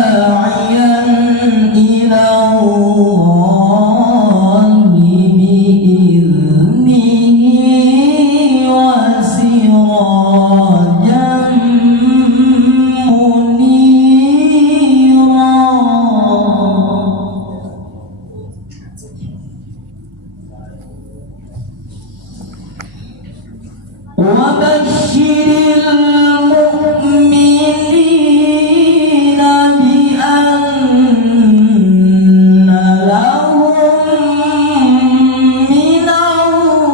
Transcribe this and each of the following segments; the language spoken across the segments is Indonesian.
وداعيا إلى الله بإذنه وسراجا منيرا وبشر المؤمنين بأن لهم من الله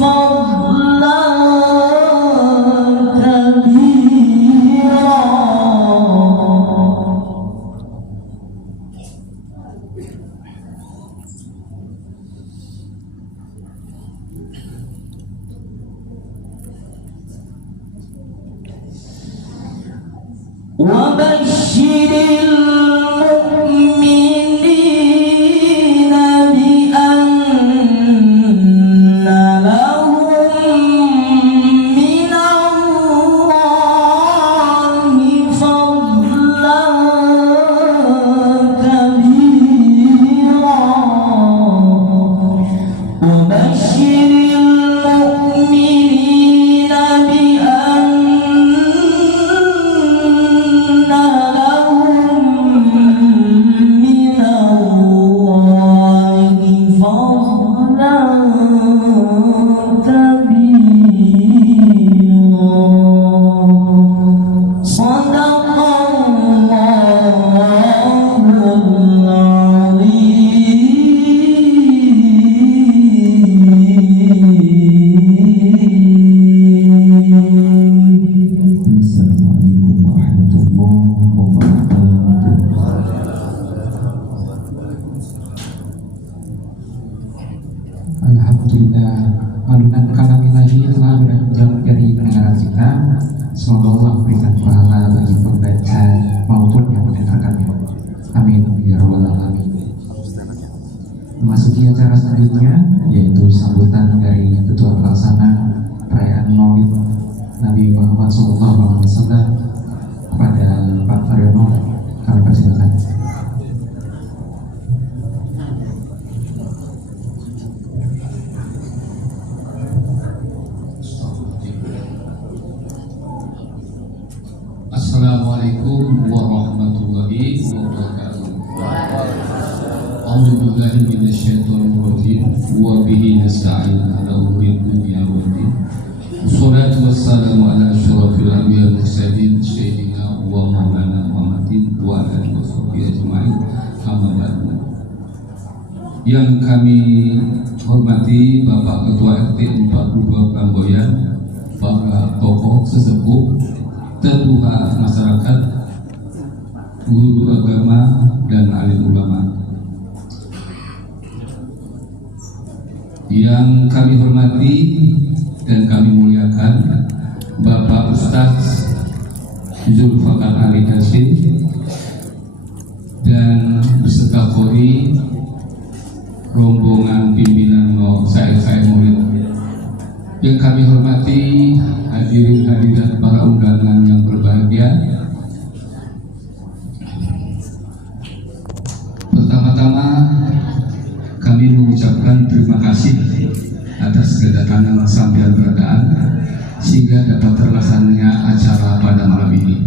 فضلا كبيرا وبشر المؤمنين بأن لهم من الله فضلا كبيرا وبشر المؤمنين بأن Alhamdulillah, alunan kalam ilahi telah berjauh dari pendengaran kita. Semoga Allah berikan pahala bagi pembaca maupun yang mendengarkannya. Amin ya rabbal alamin. Memasuki acara selanjutnya, yaitu sambutan dari Ketua Pelaksana Perayaan Maulid Nabi Muhammad SAW kepada Pak Aryono. Kami persilakan. Assalamualaikum warahmatullahi wabarakatuh. A'udzubillahi minasyaitonir rajim. Wa bihi nasta'in ala umuri dunya waddin. Wassalatu wassalamu ala asyrafil anbiya'i wal mursalin sayyidina wa maulana Muhammadin wa ala alihi washabbihi ajma'in. Amma ba'du. Yang kami hormati Bapak Ketua RT 42 Pramboyan, para tokoh sesepuh, terbuka masyarakat, guru agama dan alim ulama. Yang kami hormati dan kami muliakan Bapak Ustaz Zulfaqar Ali Hasim dan beserta Kori rombongan pimpinan saya murid. Yang kami hormati hadirin hadirat para undangan yang berbahagia. Pertama-tama kami mengucapkan terima kasih atas kedatangan sampean beradaan sehingga dapat terlaksananya acara pada malam ini.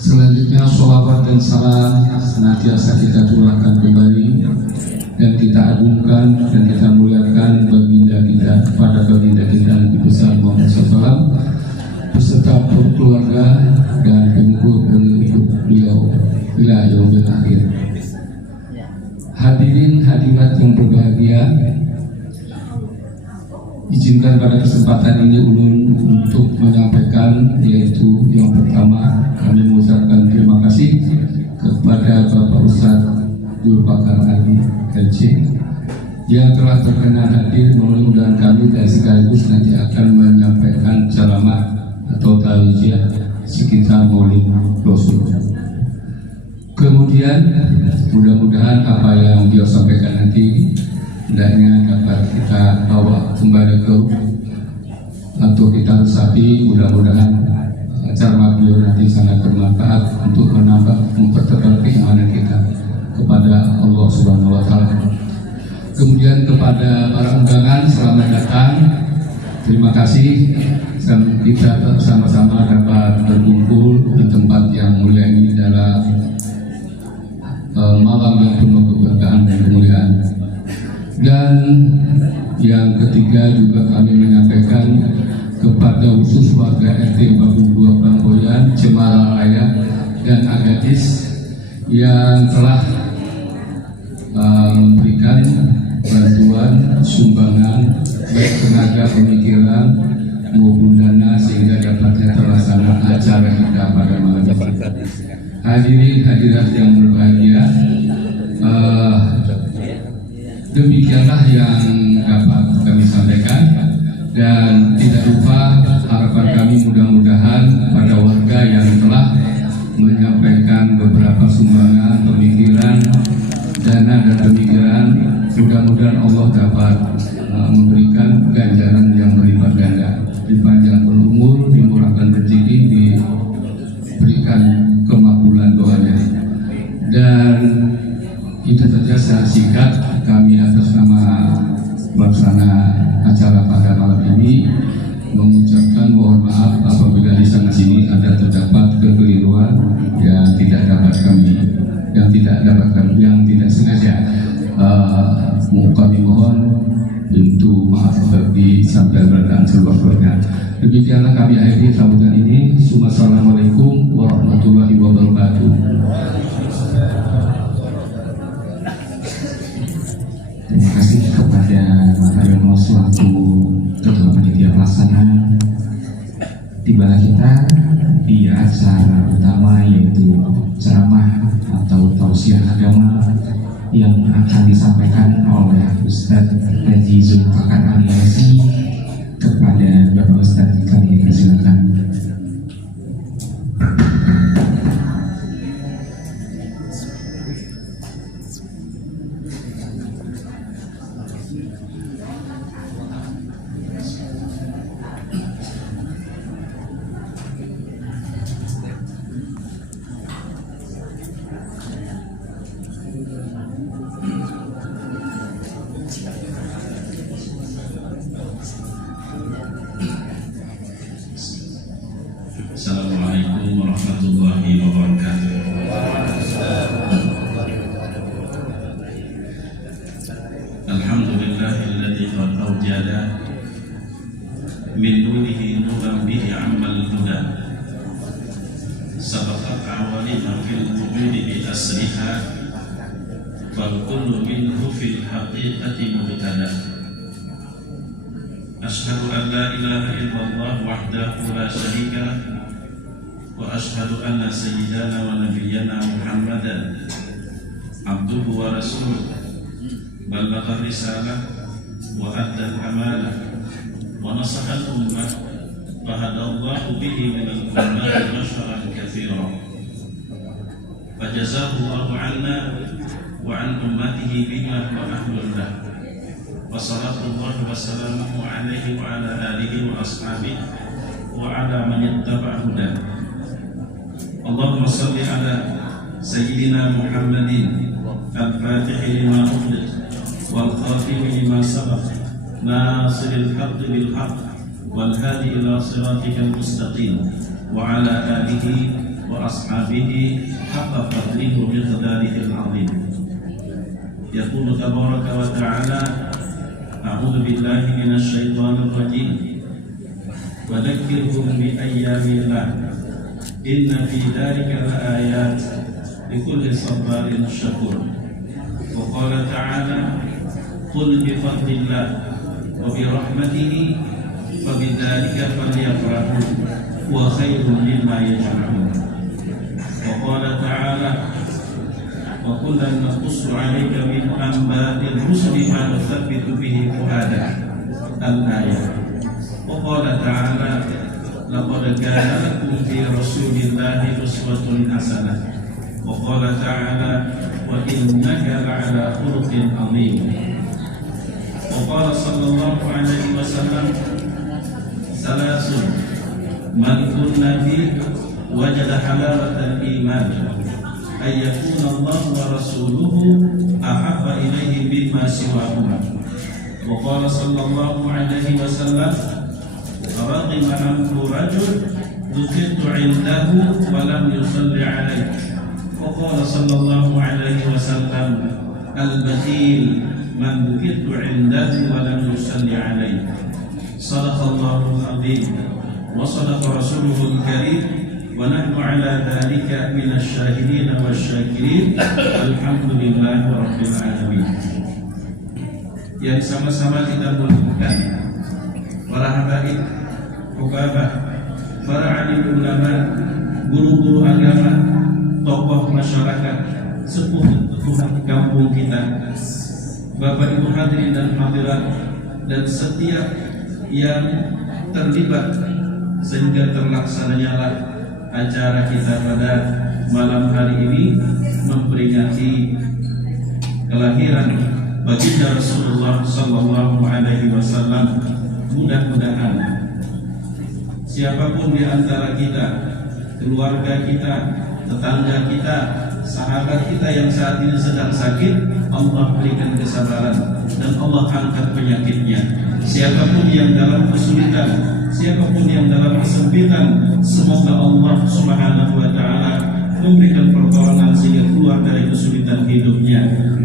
Selanjutnya sholawat dan salam senantiasa kita curahkan kembali dan kita agungkan dan kita muliakan baginda kita pada baginda kita Nabi besar Muhammad SAW beserta keluarga dan pengikut beliau ila yaumil akhir. Hadirin hadirat yang berbahagia, Izinkan pada kesempatan ini ulun untuk menyampaikan, yaitu yang pertama kami mengucapkan terima kasih kepada Bapak Ustadz Zulfakar Ali LC yang telah berkenan hadir, mudah-mudahan kami dan sekaligus nanti akan menyampaikan ceramah atau tausiah sekitar Maulid Rasul. Kemudian mudah-mudahan apa yang beliau sampaikan nanti hendaknya dapat kita bawa kembali ke atau kita resapi. Mudah-mudahan ceramah beliau nanti sangat bermanfaat untuk menambah, mempertebal keimanan kita kepada Allah Subhanahu wa Ta'ala. Kemudian kepada para undangan, selamat datang. Terima kasih kita sama-sama dapat berkumpul di tempat yang mulia ini dalam malam yang penuh keberkahan dan kemuliaan. Dan yang ketiga juga kami menyampaikan kepada khusus warga RT 42 Bangboyan, Cemara Raya dan Agatis yang telah memberikan bantuan sumbangan baik tenaga, pemikiran maupun dana sehingga dapatnya terlaksana acara kita pada malam ini. Hadirin hadirat yang berbahagia, demikianlah yang dapat kami sampaikan, dan tidak lupa harapan kami mudah-mudahan pada warga yang telah menyampaikan beberapa sumbangan, pemikiran, dana dan pemikiran, mudah-mudahan Allah dapat memberikan ganjaran yang berlipat ganda, dipanjangkan umur, dimurahkan rezeki, diberikan kemakbulan doanya. Dan itu saja saya singkat kami atas nama pelaksana acara pada malam ini mengucapkan mohon maaf apabila di sana sini ada terdapat kekeliruan yang tidak dapat kami, yang tidak sengaja. Kami mohon untuk maaf bagi sampai berdaan seluruh-luruhnya. Demikianlah kami akhiri sambutan ini. Assalamualaikum warahmatullahi wabarakatuh. Terima kasih kepada Bapak Yono selaku Ketua Panitia Pelaksana. Tibalah kita di acara utama, yaitu ceramah atau tausiah agama yang akan disampaikan oleh Ustadz Haji Zulfakar Ali LC. Kepada Bapak Ustadz kami persilakan. Assalamualaikum warahmatullahi wabarakatuh. Alhamdulillahilladzi qad awjada min nurihi nuran bihi amal huda sabaqat awalina fil wujudi bi asriha fal kullu minhu fil haqiqati mubtada. Ashhadu an la ilaha illallah wahdahu la syarika lah wa ashhadu anna sayyidana wa nabiyyana Muhammadan abduhu wa rasuluh ballagha risalah wa adda al-amanah wa nasaha al-ummah wa hadallahu bihi min al-ummah basharan katsira fa jazaahu 'anna wa 'an ummatihi bima wa ahlullah wa sallallahu wa salamuhu 'alaihi wa 'ala alihi wa ashabihi wa 'ala man ittaba'a hudah. Allahumma salli ala sayyidina Muhammadin al-Fatihi lima ughliq wal khatimi lima sabaq nasiril haqqi bil haqq wal hadi ila siratikal mustaqim wa ala alihi wa ashabihi haqqa qadrihi wa miqdarihi al-'azim. Yaqulu tabaraka wa ta'ala a'udzu billahi minasy syaithanir rajim wa dzakkirhum bi ayyamillah inna fi dzalika laayat likulli sabarin syakur. Wa qala ta'ala qul bi fadlillah wa bi rahmatihi fa bidzalika falyafrahu wa khairun mimma yajma'un. Wa qala ta'ala wa kullan naqussu 'alaika min anba'il rusuli ma nuthabbitu bihi fu'adak. Al-ayah. Wa qala ta'ala laqad kana lakum fi rasulillahi uswatun hasanah. Wa qala ta'ala wa innaka la'ala khuluqin 'azim. Wa qala sallallahu alaihi wasallam salasun man kunna fi wajada halawatal iman ay yakuna Allah wa rasuluhu ahabba ilaihi mimma siwahuma. Wa qala sallallahu alaihi wasallam raghima anhu rajul dhukirtu indahu wa lam yusalli alaihi. Wa qala sallallahu alaihi wasallam al-bakhil man dhukirtu indahu wa lam yusalli alaihi. Sadaqallahu al-azim wa sadaqa rasuluhu al-karim. Wa nahnu ala dhalika minasy syahidin wasyakirin. Alhamdulillahi rabbil alamin. Yang sama-sama kita melakukan para habaib, hukabah, para alim ulama, guru-guru agama, tokoh masyarakat, sepuh kampung kita, Bapak Ibu hadirin dan hadirat, dan setiap yang terlibat sehingga terlaksananya acara kita pada malam hari ini memperingati kelahiran baginda Rasulullah sallallahu alaihi wasallam. Mudah-mudahan siapapun di antara kita, keluarga kita, tetangga kita, sahabat kita yang saat ini sedang sakit, Allah berikan kesabaran dan Allah angkat penyakitnya. Siapapun yang dalam kesulitan, siapapun yang dalam kesempitan, semoga Allah Subhanahu wa taala memberikan pertolongan sehingga keluar dari kesulitan hidupnya.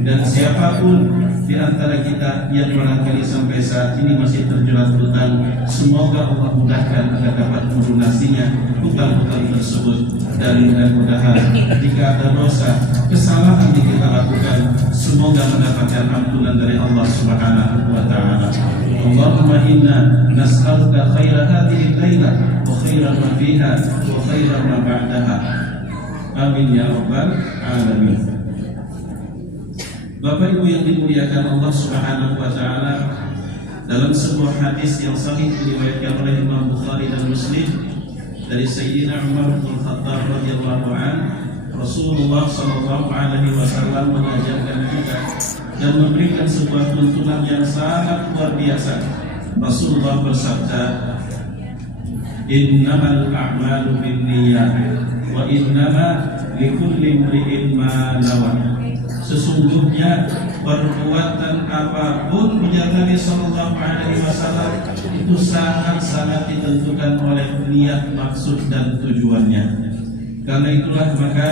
Dan siapapun di antara kita yang barangkali sampai saat ini masih terjerat hutang, semoga Allah mudahkan agar dapat melunasinya hutang-hutang tersebut. Dan mudah-mudahan jika ada dosa, kesalahan yang kita lakukan, semoga mendapatkan ampunan dari Allah Subhanahu wa taala. Allahumma inna nas'aluka khaira hadhihi al-lailah wa khaira ma fiha wa khaira ma ba'daha. Amin ya rabbal alamin. Bapak Ibu yang dimuliakan Allah Subhanahu wa taala, dalam sebuah hadis yang sahih diriwayatkan oleh Imam Bukhari dan Muslim dari Sayyidina Umar bin Khattab radhiyallahu anhu, Rasulullah sallallahu alaihi wasallam mengajarkan kita dan memberikan sebuah tuntunan yang sangat luar biasa. Rasulullah bersabda, "Innamal a'malu binniyat wa innama likulli imri'in ma nawa." Sesungguhnya perbuatan apapun ujar Nabi sallallahu alaihi wasallam itu sangat-sangat ditentukan oleh niat, maksud dan tujuannya. Karena itulah maka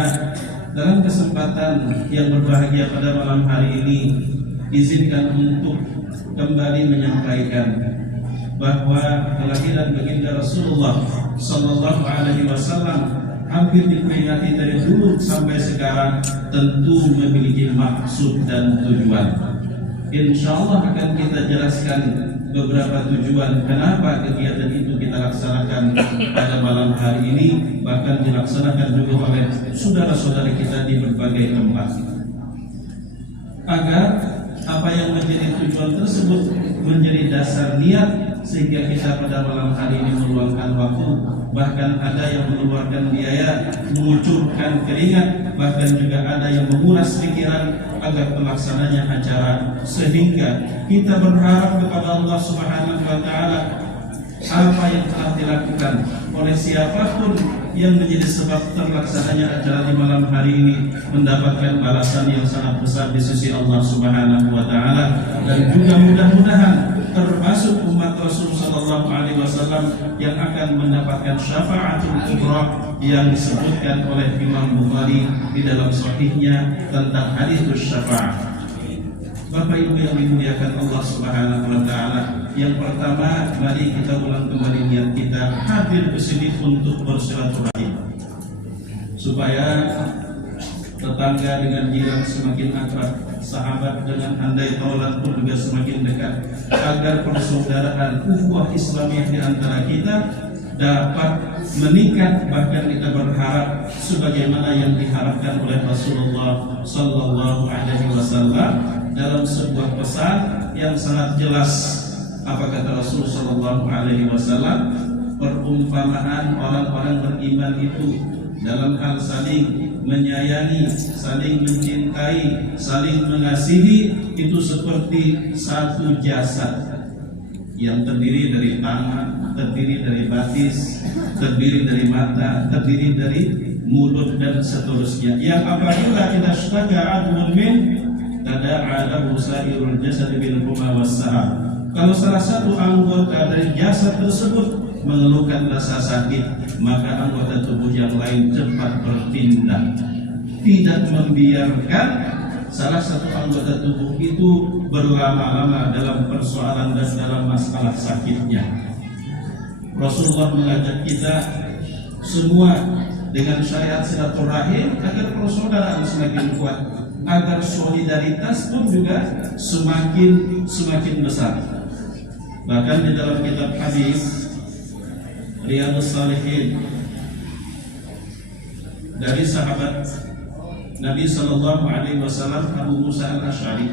dalam kesempatan yang berbahagia pada malam hari ini, izinkan untuk kembali menyampaikan bahwa kelahiran baginda Rasulullah sallallahu alaihi wasallam hampir diperingati dari dulu sampai sekarang tentu memiliki maksud dan tujuan. Insya Allah akan kita jelaskan beberapa tujuan kenapa kegiatan itu kita laksanakan pada malam hari ini, bahkan dilaksanakan juga oleh saudara-saudara kita di berbagai tempat, agar apa yang menjadi tujuan tersebut menjadi dasar niat sehingga kita pada malam hari ini meluangkan waktu, bahkan ada yang mengeluarkan biaya, mengucurkan keringat, bahkan juga ada yang menguras pikiran agar pelaksananya acara, sehingga kita berharap kepada Allah Subhanahu wa taala apa yang telah dilakukan oleh siapapun yang menjadi sebab terlaksananya acara di malam hari ini mendapatkan balasan yang sangat besar di sisi Allah Subhanahu wa taala, dan juga mudah-mudahan termasuk umat Rasul sallallahu alaihi wasallam yang akan mendapatkan syafaatul kubra yang disebutkan oleh Imam Bukhari di dalam sahihnya tentang hadits syafaat. Bapak Ibu yang dimuliakan Allah Subhanahu wa taala, yang pertama mari kita ulang kembali niat kita hadir ke sini untuk bersilaturahim supaya tetangga dengan jiran semakin akrab, sahabat dengan andai taulat pun juga semakin dekat, agar persaudaraan ukhuwah Islamiyah di antara kita dapat meningkat, bahkan kita berharap sebagaimana yang diharapkan oleh Rasulullah Sallallahu Alaihi Wasallam dalam sebuah pesan yang sangat jelas. Apa kata Rasul Sallallahu Alaihi Wasallam? Perumpamaan orang-orang beriman itu dalam hal saling menyayangi, saling mencintai, saling mengasihi itu seperti satu jasad yang terdiri dari tangan, terdiri dari batis, terdiri dari mata, terdiri dari mulut dan seterusnya. Yang apabila kita syaka adun min tada'a lahu sa'irul jasad bil huma was sahar. Kalau salah satu anggota dari jasad tersebut mengeluhkan rasa sakit, maka anggota tubuh yang lain cepat bertindak, tidak membiarkan salah satu anggota tubuh itu berlama-lama dalam persoalan dan dalam masalah sakitnya. Rasulullah mengajak kita semua dengan syariat silaturahim agar persaudaraan semakin kuat, agar solidaritas pun juga semakin besar. Bahkan di dalam kitab hadis Riyadhus Shalihin dari sahabat Nabi Sallallahu Alaihi Wasallam Abu Musa Al-Asy'ari,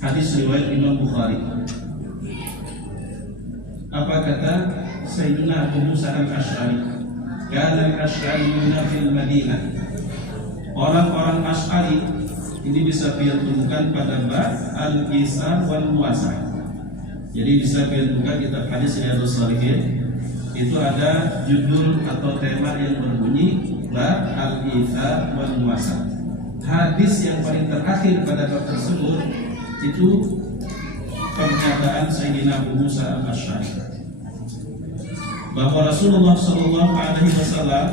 hadis riwayat Imam Bukhari. Apa kata Sayyidina Abu Musa Al-Asy'ari? Kana al-Asy'ariyuna fil Madinah. Orang-orang Asy'ari ini bisa kita temukan pada bab al-Isar wal Muwasa. Jadi bisa kita buka kitab hadis Riyadhus Shalihin. Itu ada judul atau tema yang berbunyi bab al-Ithar wal Muwasa. Hadis yang paling terakhir pada bab tersebut itu pernyataan Sayyidina Abu Musa Al-Asy'ari bahwa Rasulullah Sallallahu Alaihi Wasallam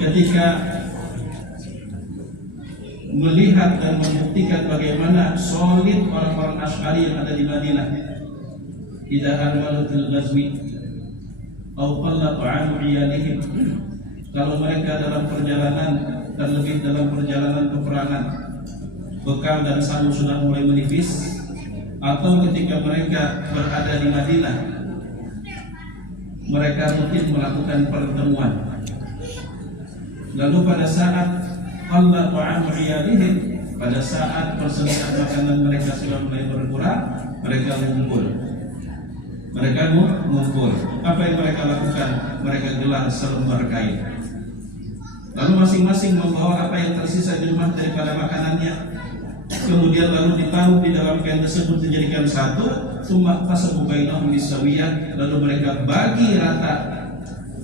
ketika melihat dan membuktikan bagaimana solid orang-orang Asy'ari yang ada di Madinah, tidak ada fil ghazwi atau qalla ta'amu iyalihim, kalau mereka dalam perjalanan, terlebih dalam perjalanan peperangan, bekal dan sabu sudah mulai menipis, atau ketika mereka berada di Madinah, mereka rutin melakukan pertemuan. Lalu pada saat qalla ta'amu iyalihim, pada saat persediaan makanan mereka sudah mulai berkurang, mereka mengumpul. Apa yang mereka lakukan? Mereka gelar selembar kain. Lalu masing-masing membawa apa yang tersisa di rumah daripada makanannya. Kemudian lalu ditaruh di dalam kain tersebut dijadikan satu. Tsumma qasamu bainahum bisawiyah. Lalu mereka bagi rata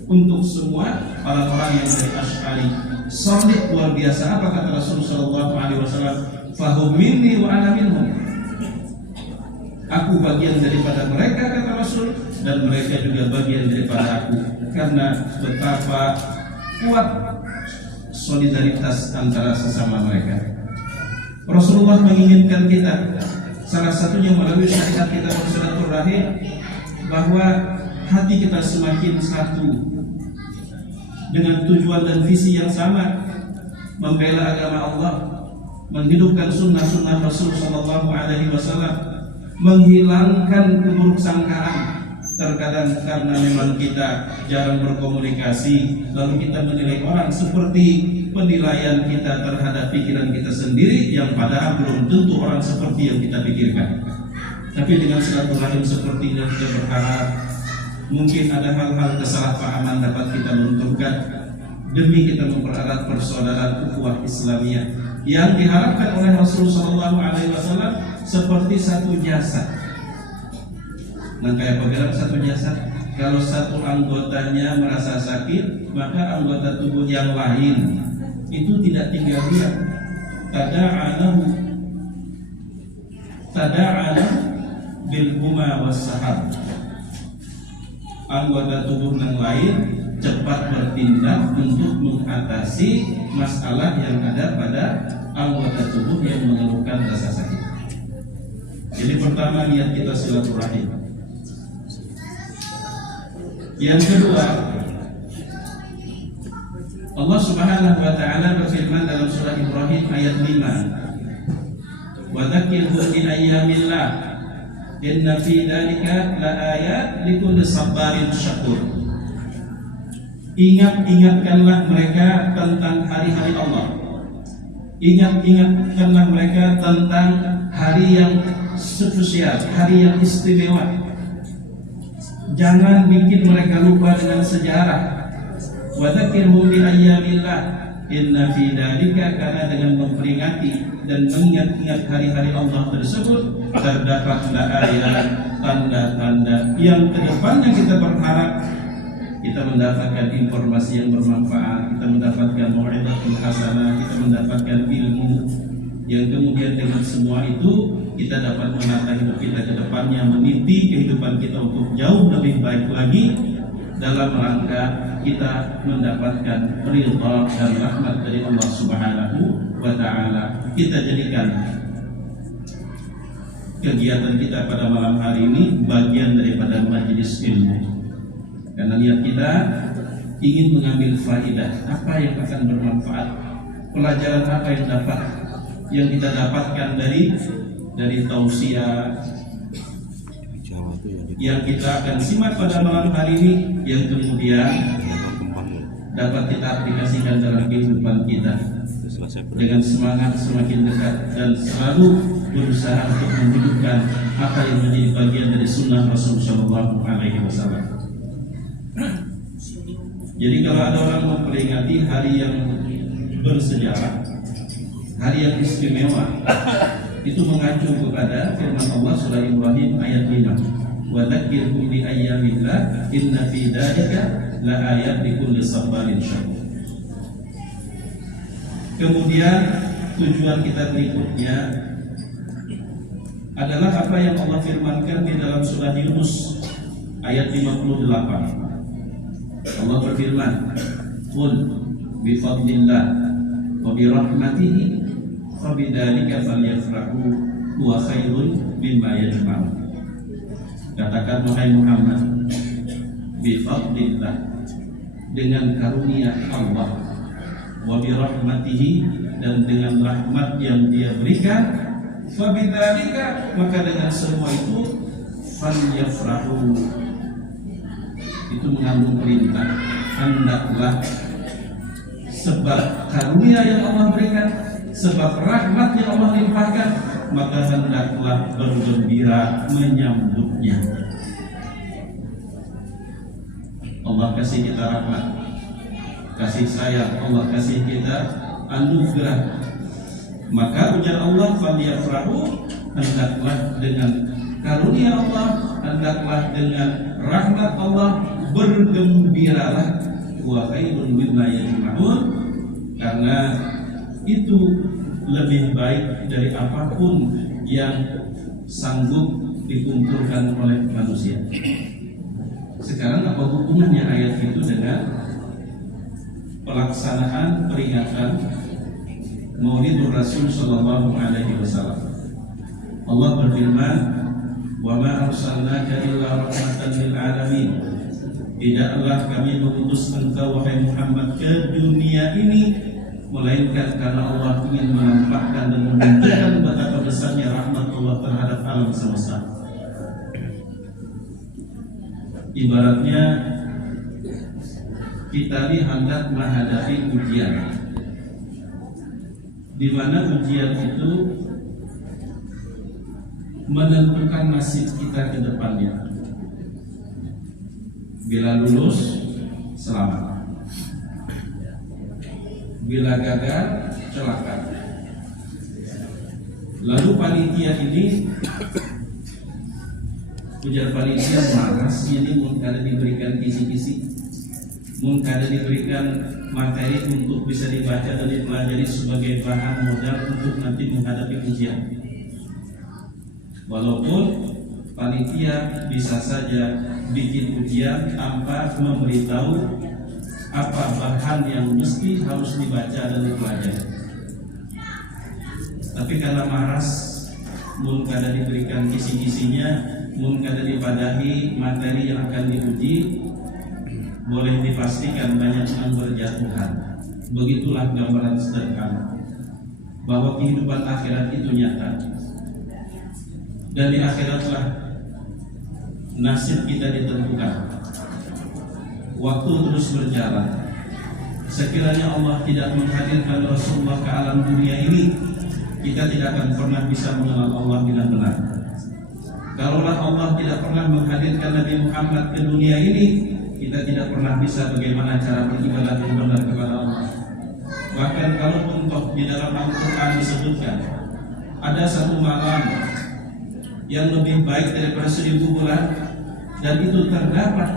untuk semua orang-orang yang dari Asy'ari. Solid luar biasa. Apa kata Rasulullah Sallallahu Alaihi Wasallam? Fahum minni wa ana minhum. Aku bagian daripada mereka, kata Rasul, dan mereka juga bagian daripada aku. Karena betapa kuat solidaritas antara sesama mereka. Rasulullah menginginkan kita, salah satunya melalui syariat kita bersilaturahim, bahwa hati kita semakin satu dengan tujuan dan visi yang sama, membela agama Allah, menghidupkan sunnah-sunnah Rasul Sallallahu Alaihi Wasallam, menghilangkan keburuk sangkaan. Terkadang karena memang kita jarang berkomunikasi, lalu kita menilai orang seperti penilaian kita terhadap pikiran kita sendiri, yang padahal belum tentu orang seperti yang kita pikirkan. Tapi dengan silaturahim seperti ini kita berharap mungkin ada hal-hal kesalahpahaman dapat kita lunturkan demi kita mempererat persaudaraan ukhuwah Islamiyah yang diharapkan oleh Rasulullah SAW seperti satu jasad. Nah, kayak bagaimana satu jasad? Kalau satu anggotanya merasa sakit, maka anggota tubuh yang lain itu tidak tinggal diam. Tada'ana bil huma was sahar. Anggota tubuh yang lain cepat bertindak untuk mengatasi masalah yang ada pada anggota tubuh yang mengeluhkan rasa sakit. Jadi pertama, niat kita silaturahim. Yang kedua, Allah Subhanahu wa taala berfirman dalam surah Ibrahim ayat 5, wa dzakirhum bi ayyamillah inna fi dzalika laayat likulli sabarin syakur. Ingatkanlah mereka tentang hari-hari Allah. Ingatkanlah mereka tentang hari yang spesial, hari yang istimewa. Jangan bikin mereka lupa dengan sejarah. Wa dzakirhum bi ayyamillah inna fi dzalika, karena dengan memperingati dan mengingat-ingat hari-hari Allah tersebut terdapatlah ayat, tanda-tanda yang kedepannya kita berharap kita mendapatkan informasi yang bermanfaat, kita mendapatkan mau'izatul hasanah, kita mendapatkan ilmu yang kemudian dengan semua itu kita dapat menata hidup kita ke depannya, meniti kehidupan kita untuk jauh lebih baik lagi dalam rangka kita mendapatkan ridha dan rahmat dari Allah Subhanahu wa taala. Kita jadikan kegiatan kita pada malam hari ini bagian daripada majelis ilmu. Karena niat kita ingin mengambil faidah, apa yang akan bermanfaat, pelajaran apa yang kita dapatkan dari tausiah yang kita akan simak pada malam hari ini, yang kemudian dapat kita aplikasikan dalam kehidupan kita dengan semangat semakin dekat dan selalu berusaha untuk menghidupkan apa yang menjadi bagian dari sunnah Rasulullah Shallallahu Alaihi Wasallam. Jadi kalau ada orang memperingati hari yang bersejarah, hari yang istimewa, itu mengacu kepada firman Allah surah Ibrahim ayat 5. Wa dzakirhum bi ayyamillah inna fi dzalika la ayat likulli sabarin syakur. Kemudian tujuan kita berikutnya adalah apa yang Allah firmankan di dalam surah Yunus ayat 58. Allah berfirman, "Qul bi fadlillah wa bi rahmatihi fa bidzalika falyafrahu huwa khairun mimma yajma'un." Katakan wahai Muhammad, bi fadlillah, dengan karunia Allah, wa bi rahmatihi, dan dengan rahmat yang Dia berikan, fa bidzalika, maka dengan semua itu falyafrahu, itu mengandung perintah, hendaklah sebab karunia yang Allah berikan, sebab rahmat yang Allah limpahkan, maka hendaklah bergembira menyambutnya. Allah kasih kita rahmat, kasih sayang, Allah kasih kita anugerah, maka ujar Allah, falyafrahu, hendaklah dengan karunia Allah, hendaklah dengan rahmat Allah, bergembiralah, wa khairun mimma yajma'un, karena itu lebih baik dari apapun yang sanggup dikumpulkan oleh manusia. Sekarang apa hubungannya ayat itu dengan pelaksanaan peringatan Maulidur Rasul sallallahu alaihi wasallam? Allah berfirman, "Wa ma arsalnaka illa rahmatan lil alamin." Tidaklah kami mengutus engkau wahai Muhammad ke dunia ini melainkan karena Allah ingin menampakkan dan menunjukkan betapa besarnya rahmat Allah terhadap alam semesta. Ibaratnya kita ini hendak menghadapi ujian, di mana ujian itu menentukan nasib kita ke depannya. Bila lulus, selamat. Bila gagal, celaka. Lalu panitia ini, ujar panitia, maras ini mungkin ada diberikan kisi-kisi, mungkin ada diberikan materi untuk bisa dibaca dan dipelajari sebagai bahan modal untuk nanti menghadapi ujian. Walaupun panitia bisa saja bikin ujian tanpa memberitahu apa bahan yang mesti harus dibaca dan dipelajari. Tapi karena maras, mungkin ada diberikan kisi-kisinya, mungkin ada dipadahi materi yang akan diuji, boleh dipastikan banyak yang berjatuhan. Begitulah gambaran sederhana bahwa kehidupan akhirat itu nyata. dan di akhiratlah nasib kita ditentukan. Waktu terus berjalan. Sekiranya Allah tidak menghadirkan Rasulullah ke alam dunia ini, kita tidak akan pernah bisa mengenal Allah dengan benar. Kalaulah Allah tidak pernah menghadirkan Nabi Muhammad ke dunia ini, kita tidak pernah bisa bagaimana cara beribadah yang benar kepada Allah. Bahkan kalau contoh di dalam Al-Quran disebutkan ada satu malam yang lebih baik daripada 1000 bulan, dan itu terdapat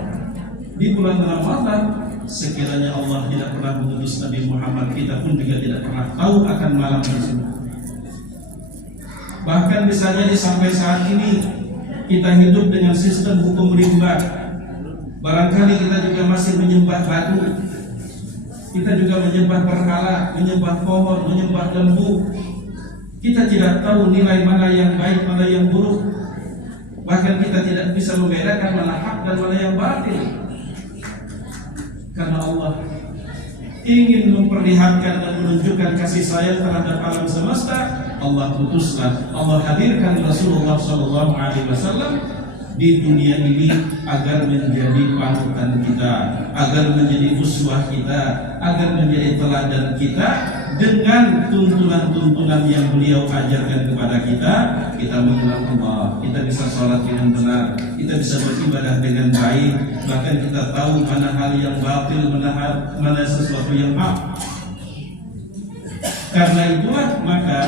di bulan Ramadan. Sekiranya Allah tidak pernah mengutus Nabi Muhammad, kita pun juga tidak pernah tahu akan malam tersebut. Bahkan bisa jadi sampai saat ini kita hidup dengan sistem hukum rimba. Barangkali kita juga masih menyembah batu, kita juga menyembah berhala, menyembah pohon, menyembah lembu. Kita tidak tahu nilai mana yang baik, mana yang buruk. Bahkan kita tidak bisa membedakan mana hak dan mana yang batil. Karena Allah ingin memperlihatkan dan menunjukkan kasih sayang terhadap alam semesta, Allah putuslah, Allah hadirkan Rasulullah SAW di dunia ini agar menjadi panutan kita, agar menjadi uswah kita, agar menjadi teladan kita. Dengan tuntunan-tuntunan yang beliau ajarkan kepada kita, kita mengenal Allah, kita bisa sholat dengan benar, kita bisa beribadah dengan baik, bahkan kita tahu mana hal yang batil, mana sesuatu yang hak. Karena itulah maka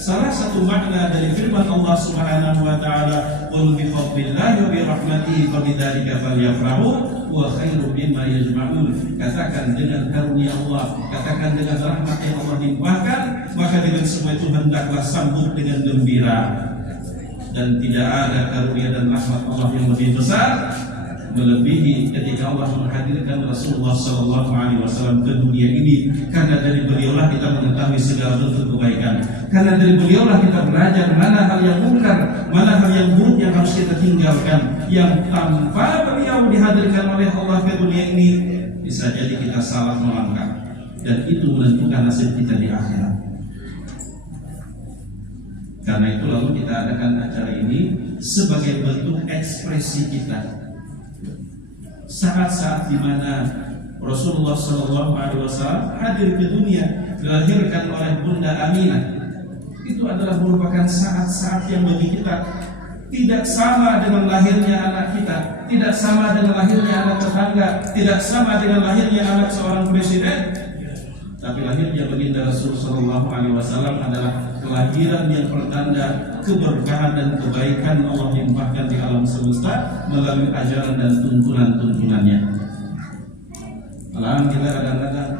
salah satu makna dari firman Allah Subhanahu wa taala, "Qul bi fadlillahi wa bi rahmatihi fabidzalika falyafrahu wa khairum mimma yajma'un." Katakan dengan karunia Allah, katakan dengan rahmat yang Allah limpahkan, maka dengan semua itu hendaklah sambut dengan gembira. Dan tidak ada karunia dan rahmat Allah yang lebih besar melebihi ketika Allah menghadirkan Rasulullah SAW ke dunia ini. Karena dari beliaulah kita mengetahui segala bentuk kebaikan. Karena dari beliaulah kita belajar mana hal yang mungkar, mana hal yang buruk yang harus kita tinggalkan. Yang tanpa beliau dihadirkan oleh Allah ke dunia ini, bisa jadi kita salah melangkah, dan itu menentukan nasib kita di akhirat. Karena itu lalu kita adakan acara ini sebagai bentuk ekspresi kita. Saat-saat di mana Rasulullah SAW hadir ke dunia, dilahirkan oleh Bunda Aminah, itu adalah merupakan saat-saat yang bagi kita tidak sama dengan lahirnya anak kita, tidak sama dengan lahirnya anak tetangga, tidak sama dengan lahirnya anak seorang presiden. Tapi lahirnya baginda Rasulullah SAW adalah kelahiran yang pertanda keberkahan dan kebaikan Allah limpahkan di alam semesta melalui ajaran dan tuntunan-tuntunannya. Malah kita kadang-kadang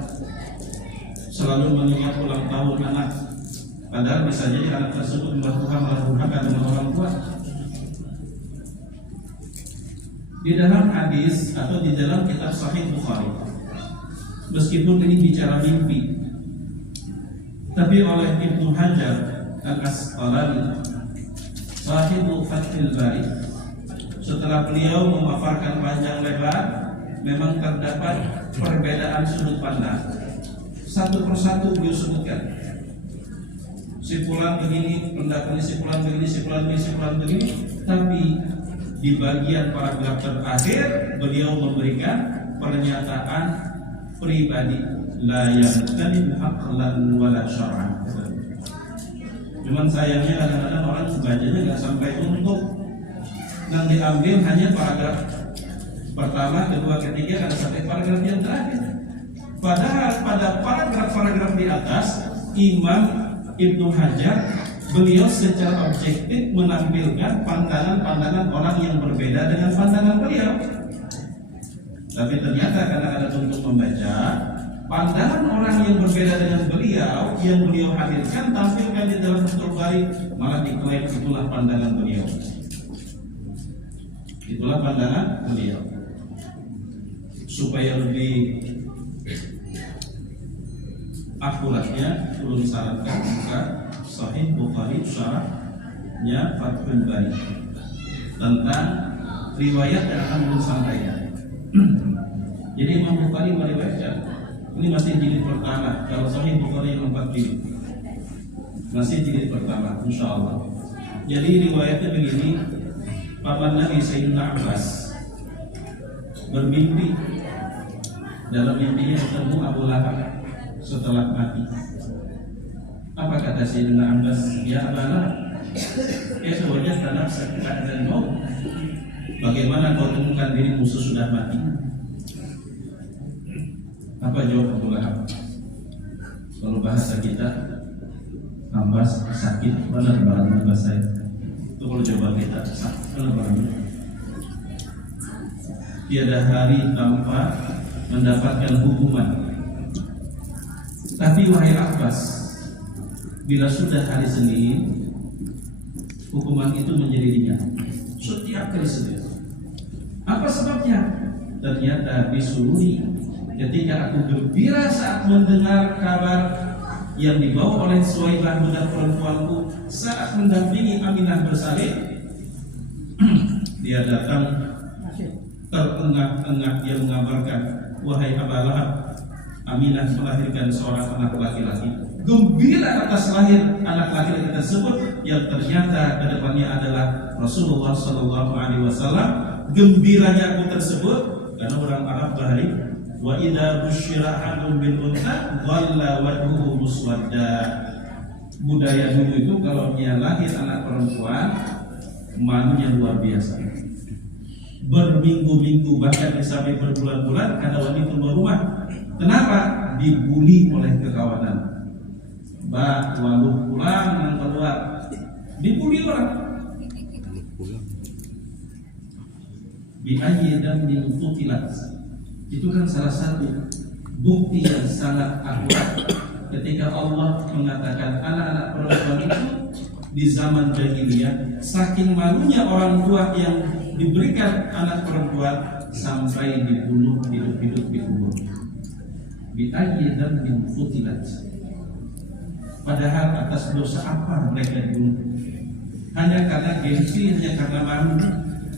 selalu mengingat ulang tahun anak, padahal bisa jadi anak tersebut melakukan dengan orang tua. Di dalam hadis atau di dalam kitab Sahih Bukhari, meskipun ini bicara mimpi, tapi oleh Ibnu Hajar Al-Asqalani, Sahibul Fathil Bari, setelah beliau memaparkan panjang lebar, memang terdapat perbedaan sudut pandang. Satu persatu beliau sebutkan. Simpulan begini, pendapat simpulan begini, simpulan begini, simpulan begini. Tapi di bagian paragraf terakhir beliau memberikan pernyataan pribadi, la yaqtadi aqlan wala syar'an. Cuman sayangnya kadang-kadang orang bacanya nggak sampai untuk, yang diambil hanya paragraf pertama, kedua, ketiga, karena sampai paragraf yang terakhir. Padahal pada paragraf-paragraf di atas, Imam Ibnu Hajar beliau secara objektif menampilkan pandangan-pandangan orang yang berbeda dengan pandangan beliau. Tapi ternyata karena ada untuk membaca, pandangan orang yang berbeda dengan beliau yang beliau hadirkan, tampilkan di dalam Fathul Bari, malah diklaim itulah pandangan beliau. Itulah pandangan beliau. Supaya lebih akuratnya, perlu disarankan buka Sahih Bukhari syarahnya Fathul Bari tentang riwayat yang akan belum sampaikan. Jadi Imam Bukhari meriwayatkan, ini masih jilid pertama. Kalau Sahih Bukhari yang 4 jilid, masih jilid pertama, insya Allah. Jadi riwayatnya begini, paman Nabi Sayyidina Abbas bermimpi, dalam mimpinya ketemu Abu Lahab setelah mati. Apa kata Sayyidina Abbas? Ya Abu Lahab, wajadta nafsaka ba'da al-maut. Bagaimana kau temukan dirimu sesudah mati? Apa jawab Abu Lahab? Kalau bahasa kita, Abbas sakit, benar banget bahasa saya. Itu kalau jawab kita sakit, benar banget. Tiada hari tanpa mendapatkan hukuman. Tapi wahai Abbas, bila sudah hari Senin, hukuman itu menjadi ringan. Setiap kali Senin. Apa sebabnya? Ternyata bisururi, ketika aku gembira saat mendengar kabar yang dibawa oleh Suwaibah budak perempuanku saat mendampingi Aminah bersalin, dia datang terengah-engah, dia mengabarkan, wahai Abu Lahab, Aminah melahirkan seorang anak laki-laki. Gembira atas lahir anak laki-laki tersebut yang ternyata kedepannya adalah Rasulullah SAW. Gembiranya aku tersebut karena orang Arab bahari, wa idza busyira ahadun bil untha dhalla wajhuhu muswadda. Budaya dulu itu kalau dia lahir anak perempuan, malunya luar biasa. Berminggu-minggu bahkan sampai berbulan-bulan kada wani keluar rumah. Kenapa? Dibuli oleh kekawanan. Bah, waluh pulang nang keluar. Dibuli orang. Bi'ayyi damin qutilat. Itu kan salah satu bukti yang sangat akurat ketika Allah mengatakan anak-anak perempuan itu di zaman jahiliyah saking malunya orang tua yang diberikan anak perempuan sampai dibunuh hidup-hidup di kubur. Bi'ayyi damin qutilat. Padahal atas dosa apa mereka dibunuh? Hanya karena gengsi, hanya karena malu.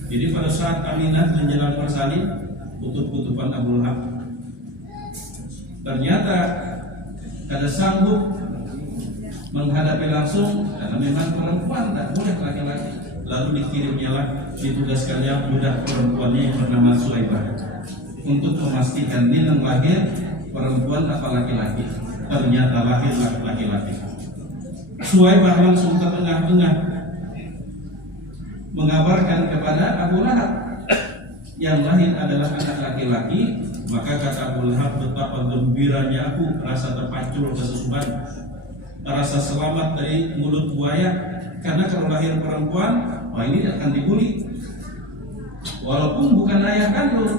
Jadi pada saat Aminah menjelang bersalin, kutub-kutuban Abu Lahab, ternyata kada sanggup menghadapi langsung karena memang perempuan tak boleh laki-laki. Lalu dikirimnya lah, ditugaskannya budak perempuannya yang bernama Suwaibah untuk memastikan nilai lahir perempuan apa laki-laki. Ternyata lahir laki-laki. Suwaibah langsung terengah-engah mengabarkan kepada Abu Lahab yang lahir adalah anak laki-laki. Maka kata Abu Lahab, betapa gembiranya aku, rasa terpancur kesusuban, rasa selamat dari mulut buaya. Karena kalau lahir perempuan, wah ini akan dibuli, walaupun bukan ayah kandung,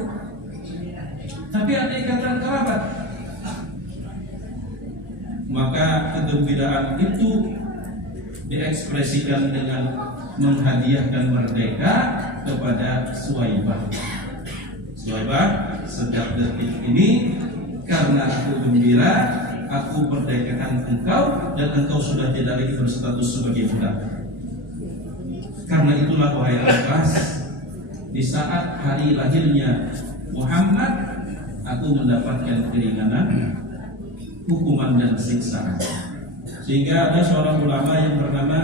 tapi ada ikatan kerabat. Maka kegembiraan itu diekspresikan dengan menghadiahkan merdeka kepada Suwaibah. Suwaibah, sejak detik ini karena aku gembira, aku merdekakan engkau dan engkau sudah tidak lagi berstatus sebagai budak. Karena itulah wahai Abbas, di saat hari lahirnya Muhammad, aku mendapatkan keringanan, hukuman dan siksaan. Sehingga ada seorang ulama yang bernama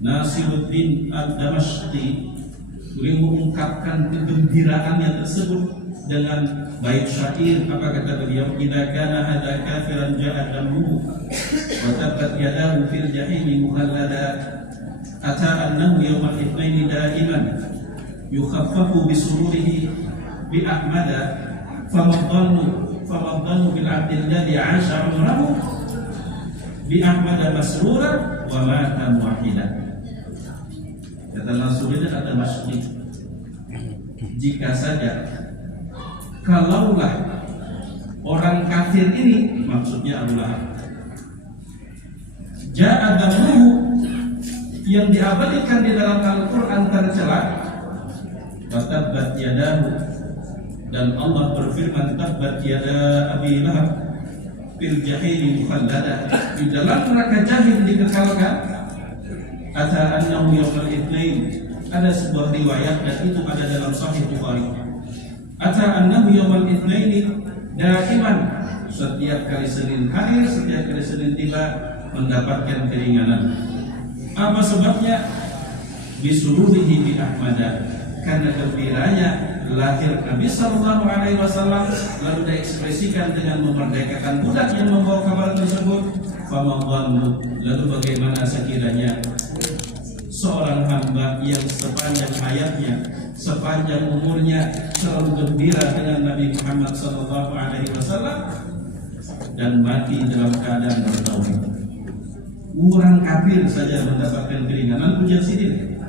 Nasiruddin Ad-Damashqi, beliau mengungkapkan kegembiraannya tersebut dengan bait syair. Apa kata beliau? Idza kana hadza kafiran ja'a damuhu wa tabbat yadahu fil jahimi mukhallada ata annahu yawmal itsnaini da'iman yukhaffafu bi sururihi bi ahmada famadhannu bil 'abdi alladhi 'asha 'umrahu bi ahmada masrura wa mata muwahhidan. Kata Nasruddin Ad-Damashqi, jika saja kalaulah orang kafir ini, maksudnya Abu Lahab, ja'a damuhu, yang diabadikan di dalam Al-Quran tercela, tabbat yadahu, dan Allah berfirman tabbat yada Abi Lahab fil jahim mukhallada, di dalam neraka jahim dikekalkan. Ata annahu yawmal itsnain, ada sebuah riwayat dan itu ada dalam Sahih Bukhari. Ata annahu yawmal itsnain daiman, setiap kali Senin hadir, setiap kali Senin tiba mendapatkan keringanan. Apa sebabnya? bisurubihi bi Ahmada, karena gembiranya lahir Nabi sallallahu alaihi wasallam, lalu diekspresikan dengan memerdekakan budak yang membawa kabar tersebut. Famadhannu, lalu bagaimana sekiranya seorang hamba yang sepanjang hayatnya, sepanjang umurnya selalu gembira dengan Nabi Muhammad sallallahu alaihi wasallam dan mati dalam keadaan bertauhid. Orang kafir saja mendapatkan keringanan pujian sidin,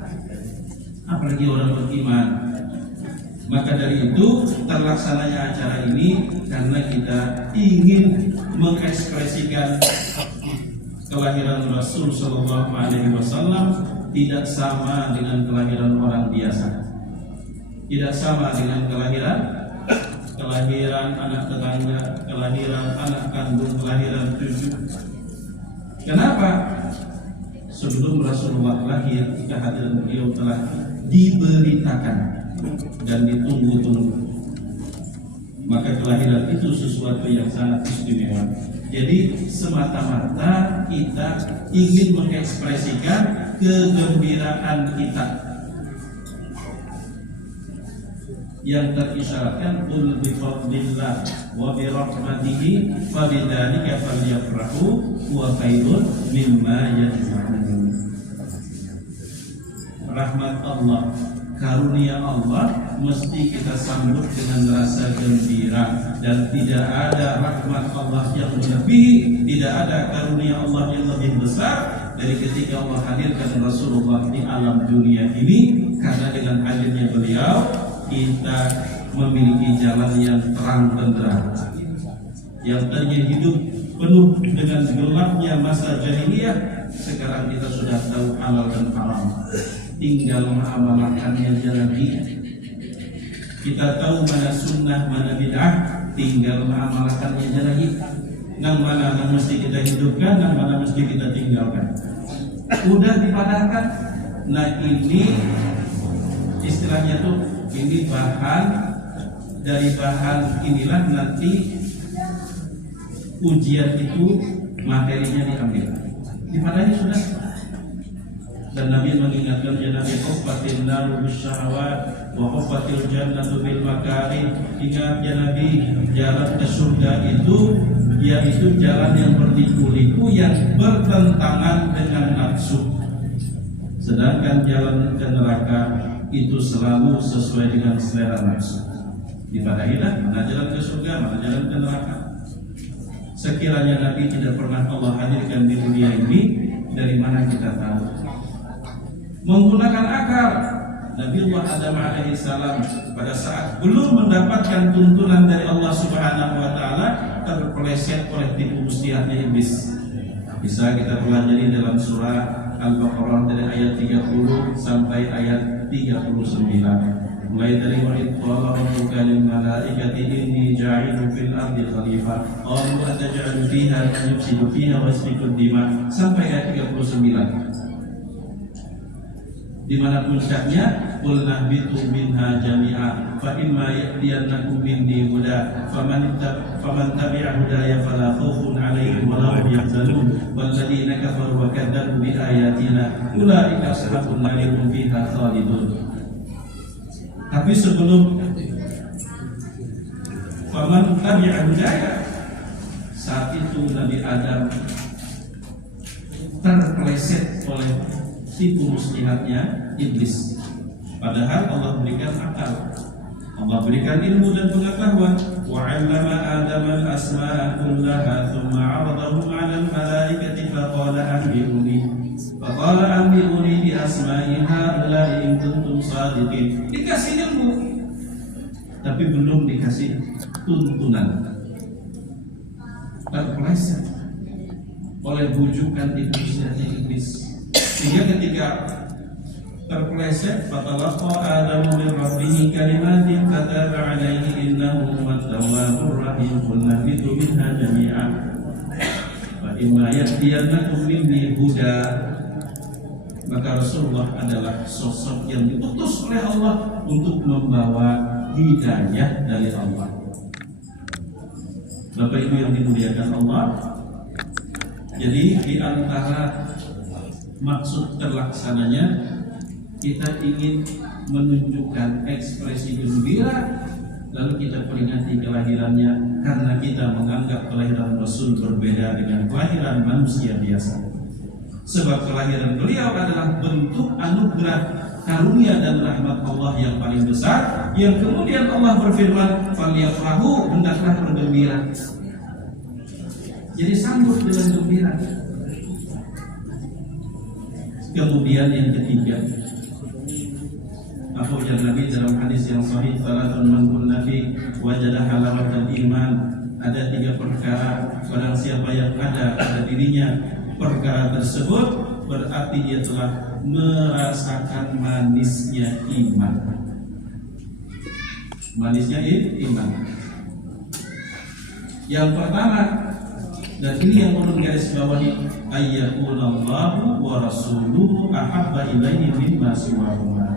apalagi orang beriman. Maka dari itu terlaksananya acara ini karena kita ingin mengekspresikan kelahiran Rasul sallallahu alaihi wasallam tidak sama dengan kelahiran orang biasa, tidak sama dengan kelahiran anak tetangga, kelahiran anak kandung, kelahiran cucu. Kenapa? Sebelum Rasulullah lahir, kehadiran beliau telah diberitakan dan ditunggu-tunggu. Maka kelahiran itu sesuatu yang sangat istimewa. Jadi semata-mata kita ingin mengekspresikan kegembiraan kita yang terisyaratkan qul bi fadlillah wa bi rahmatihi fabidzalika falyafrahu wa khairun mimma yajma'un. Rahmat Allah, karunia Allah mesti kita sambut dengan rasa gembira, dan tidak ada rahmat Allah yang melebihi, tidak ada karunia Allah yang lebih besar dari ketika Allah hadirkan Rasulullah di alam dunia ini. Karena dengan hadirnya beliau kita memiliki jalan yang terang benderang. Yang tadinya hidup penuh dengan gelapnya masa jahiliyah, sekarang kita sudah tahu halal dan haram, tinggal mengamalkannya lagi. Kita tahu mana sunnah, mana bid'ah, tinggal mengamalkannya lagi. Yang mana yang mesti kita hidupkan, yang mana mesti kita tinggalkan. Udah dipadahkan. Nah ini istilahnya tuh, ini bahan, dari bahan inilah nanti ujian itu materinya diambil. Dipadahi sudah. Dan Nabi mengingatkan ya Nabi, huffatin naru bisyahawat wa huffatil jannatu bil makarih. Ingat ya Nabi, jalan ke surga itu yaitu jalan yang berliku-liku, yang bertentangan dengan nafsu. Sedangkan jalan ke neraka itu selalu sesuai dengan selera nafsu. Dipadahilah mana jalan ke surga, mana jalan ke neraka. Sekiranya Nabi tidak pernah Allah hadirkan di dunia ini, dari mana kita tahu? Menggunakan akal. Nabiullah Adam alaihissalam pada saat belum mendapatkan tuntunan dari Allah Subhanahu wa taala, terpeleset oleh tipu muslihatnya iblis. Bisa kita pelajari dalam surah Al-Baqarah dari ayat 30 sampai ayat 39. Mulai dari wa'id qala rabbuka lil malaikati inni ja'ilun fil ardi khalifah qalu ataj'alu fiha man yufsidu fiha wa yasfiku dima sampai ayat 39. Di mana puncaknya qul nahbitu minha jami'a fa imma ya'tiyannakum minni huda faman tabi'a hudaya fala khaufun 'alaihim wa la hum yahzanun wal ladzina kafaru wa kadzabu bi ayatina ulaika ashabun nar hum fiha khalidun. Tapi sebelum faman tabi'a hudaya, saat itu Nabi Adam terpeleset oleh tipu muslihatnya iblis. Padahal Allah berikan akal, Allah berikan ilmu dan pengetahuan. Wa 'allama Adam al-asma'a kullaha thumma 'aradahum 'ala al-malaikati faqala anbi'uni bi asma'i haula'i in kuntum shadiqin. Dikasih ilmu tapi belum dikasih tuntunan. Terpeleset oleh bujukan iblis. Sehingga ketika terpeleset, fatalaqa Adamu min rabbih kalimatin fataba 'alaihi innahu huwat tawwabur rahim. Qul nahbitu minha jami'an fa imma ya'tiyannakum minni huda. Maka Rasulullah adalah sosok yang diutus oleh Allah untuk membawa hidayah dari Allah. Bapak Ibu yang dimuliakan Allah, jadi di antara maksud terlaksananya kita ingin menunjukkan ekspresi gembira, lalu kita peringati kelahirannya karena kita menganggap kelahiran Rasul berbeda dengan kelahiran manusia biasa. Sebab kelahiran beliau adalah bentuk anugerah, karunia dan rahmat Allah yang paling besar, yang kemudian Allah berfirman, "Falyafrahu," hendaklah bergembira. Jadi sambut dengan gembira. Kemudian yang ketiga, apa ujar Nabi dalam hadis yang sahih, "Salatun man kunna fi wajada halawatal iman." Ada 3 perkara, barang siapa yang ada pada dirinya perkara tersebut, berarti dia telah merasakan manisnya iman. Manisnya iman. Yang pertama, dan ini yang perlu garis bawahi, ayyaqulullahu wa rasuluhu ahabba ilaihi mimma siwahuma.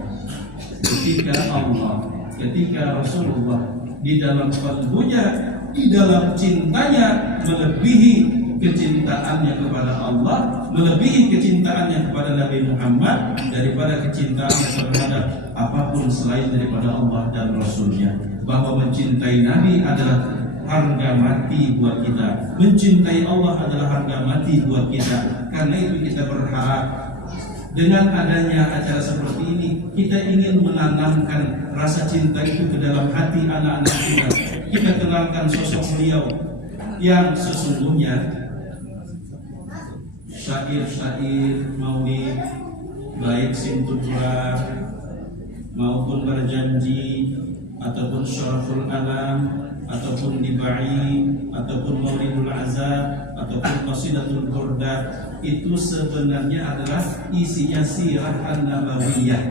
Ketika Allah, ketika Rasulullah di dalam qalbunya, di dalam cintanya melebihi kecintaannya kepada Allah, melebihi kecintaannya kepada Nabi Muhammad daripada kecintaannya terhadap apapun selain daripada Allah dan Rasulnya. Bahwa mencintai Nabi adalah harga mati buat kita, mencintai Allah adalah harga mati buat kita. Karena itu kita berharap dengan adanya acara seperti ini, kita ingin menanamkan rasa cinta itu ke dalam hati anak-anak kita. Kita kenalkan sosok beliau yang sesungguhnya syair-syair maulid, baik simtudra maupun berjanji ataupun syaraful alam ataupun dibai ataupun maulidul azab ataupun qasidatul burda, itu sebenarnya adalah isinya sirah an-nabawiyah.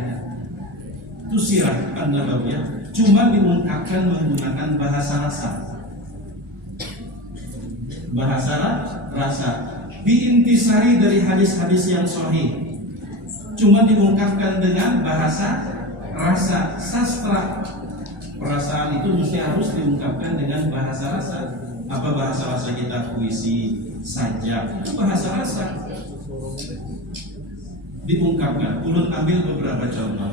Itu sirah an-nabawiyah, cuma diungkapkan menggunakan bahasa rasa, diintisari dari hadis-hadis yang sahih, cuma diungkapkan dengan bahasa rasa. Sastra perasaan itu mesti harus diungkapkan dengan bahasa rasa. Apa bahasa rasa kita? Puisi, sajak, itu bahasa rasa diungkapkan. Ulun ambil beberapa contoh.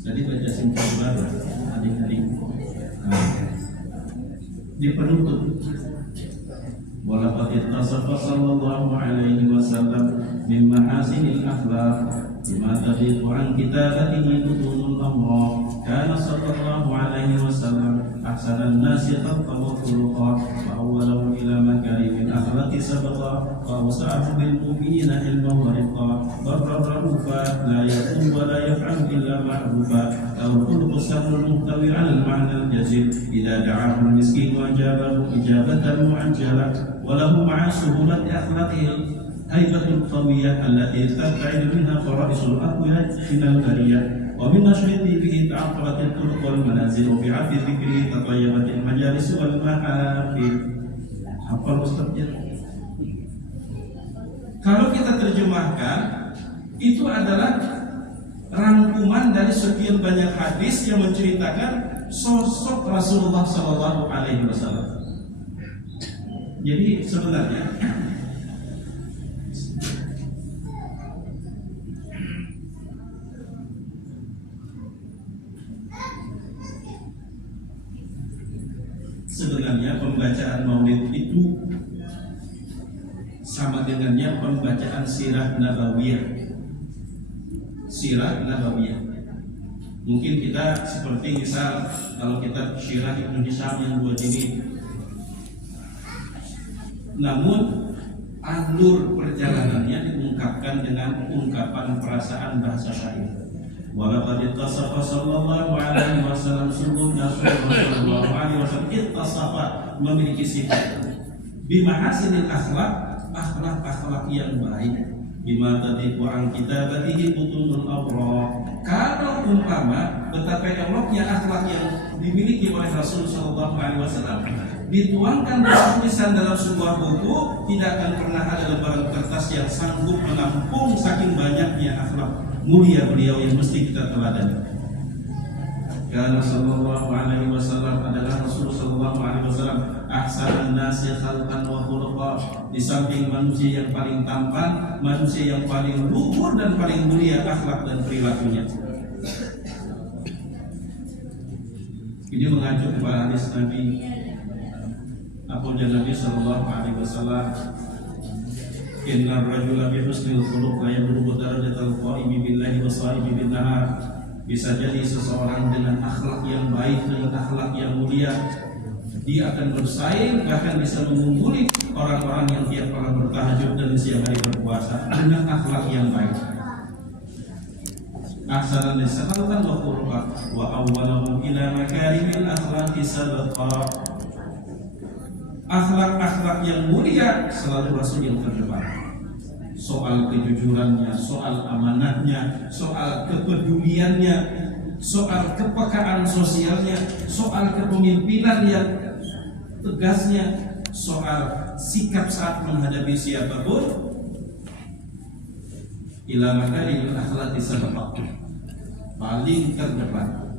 Jadi baca simpel banget adik-adik. Di penutup, walaqad ittasafa sallallahu alaihi wasallam min mahasinil akhlaq bima tadiqu an kitabatihi butunul amra. Kana sallallahu alaihi wasallam ahsanan nasi khalqan wa khuluqan wa awwalahum ila makarimil akhlaqi sabaqa wa awsa'ahum bil mu'minina ilman wa riqqa barra ra'ufa la yaqul wa la yaf'al illa ma'rufa lahu khuluqus sabrul muhtawi 'ala al-ma'na al-jazil idza da'ahu al-miskin wa ajabahu ijabatan mu'ajjalah wa lahu ma'a suhulati akhlaqihi haibatul qawiyah allati tabta'idu minha fara'isul aqwiyah minal bariyah wa min nashriti bihi ta'aqqalatil turuq wal manazil wa bi'afi dhikri tatayyabatil majalis wal mahafil. Hafal Ustaznya? Kalau kita terjemahkan, itu adalah rangkuman dari sekian banyak hadis yang menceritakan sosok Rasulullah Sallallahu Alaihi Wasallam. Jadi sebenarnya pembacaan maulid itu sama dengannya pembacaan sirah nabawiyah. Sirah nabawiyah. Mungkin kita seperti misal kalau kita sirah Ibnu Hisham yang buat ini, namun alur perjalanannya diungkapkan dengan ungkapan perasaan bahasa syair. Walaqad ittasafa sallallahu alaihi wasallam, sungguhnya sallallahu alaihi wasallam ittasafa, memiliki sifat bimahasinil akhlak yang baik, bima tadiqu an kitabatihi butunul abrar. Kalau umpama betapa eloknya akhlak yang dimiliki oleh Rasul sallallahu alaihi wasallam dituangkan dalam tulisan dalam sebuah buku, tidak akan pernah ada lembaran kertas yang sanggup menampung saking banyaknya akhlak mulia beliau yang mesti kita teladani. Karena sallallahu alaihi wasallam adalah Rasul sallallahu alaihi wasallam ahsanan nasi khalqan wa khuluqa, di samping manusia yang paling tampan, manusia yang paling luhur dan paling mulia akhlak dan perilakunya. Ini mengacu kepada hadis Nabi Nabi sallallahu alaihi wasallam, inna rajula bi husnil khuluq la yablughu darajatal qa'imi billahi wa sahibi bin nahar. Bisa jadi seseorang dengan akhlak yang baik, dengan akhlak yang mulia, dia akan bersaing, bahkan bisa mengungguli orang-orang yang tiap malam bertahajud dan siang hari berpuasa dengan akhlak yang baik. Ahsanan nisa'atan wa khuluqa wa awwalahum ila makarimil akhlaqi sabaqa. Akhlak-akhlak yang mulia selalu Rasul yang terdepan. Soal kejujurannya, soal amanahnya, soal kepeduliannya, soal kepekaan sosialnya, soal kepemimpinan yang tegasnya, soal sikap saat menghadapi siapapun. Ila makarimil akhlaqi sabaqa, paling terdepan.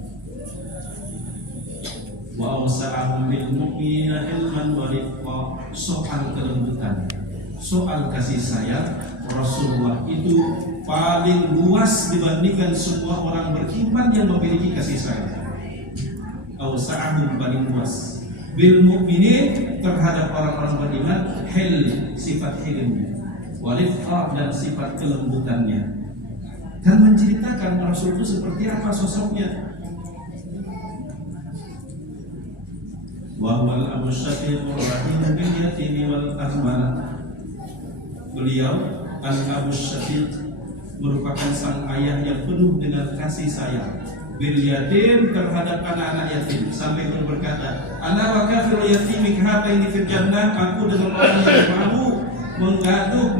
Wa awsa'ahum bil mu'minina ilman wa rifqa. Soal kelembutan, soal kasih sayang, Rasulullah itu paling luas dibandingkan semua orang beriman yang memiliki kasih sayang. Awsa'ahum paling luas bil mu'minin, terhadap orang-orang beriman, hil sifat hilmnya, wa rifqa dan sifat kelembutannya, dan menceritakan Rasul itu seperti apa sosoknya. Wa huwal abu syafiqur rahim bil yatimi wal armala. Beliau al-abu syafiq merupakan sang ayah yang penuh dengan kasih sayang bil yatim, terhadap anak-anak yatim, sampai beliau berkata, ana wa kafirul yatimi kahataini fil jannah, aku dengan orang yang mau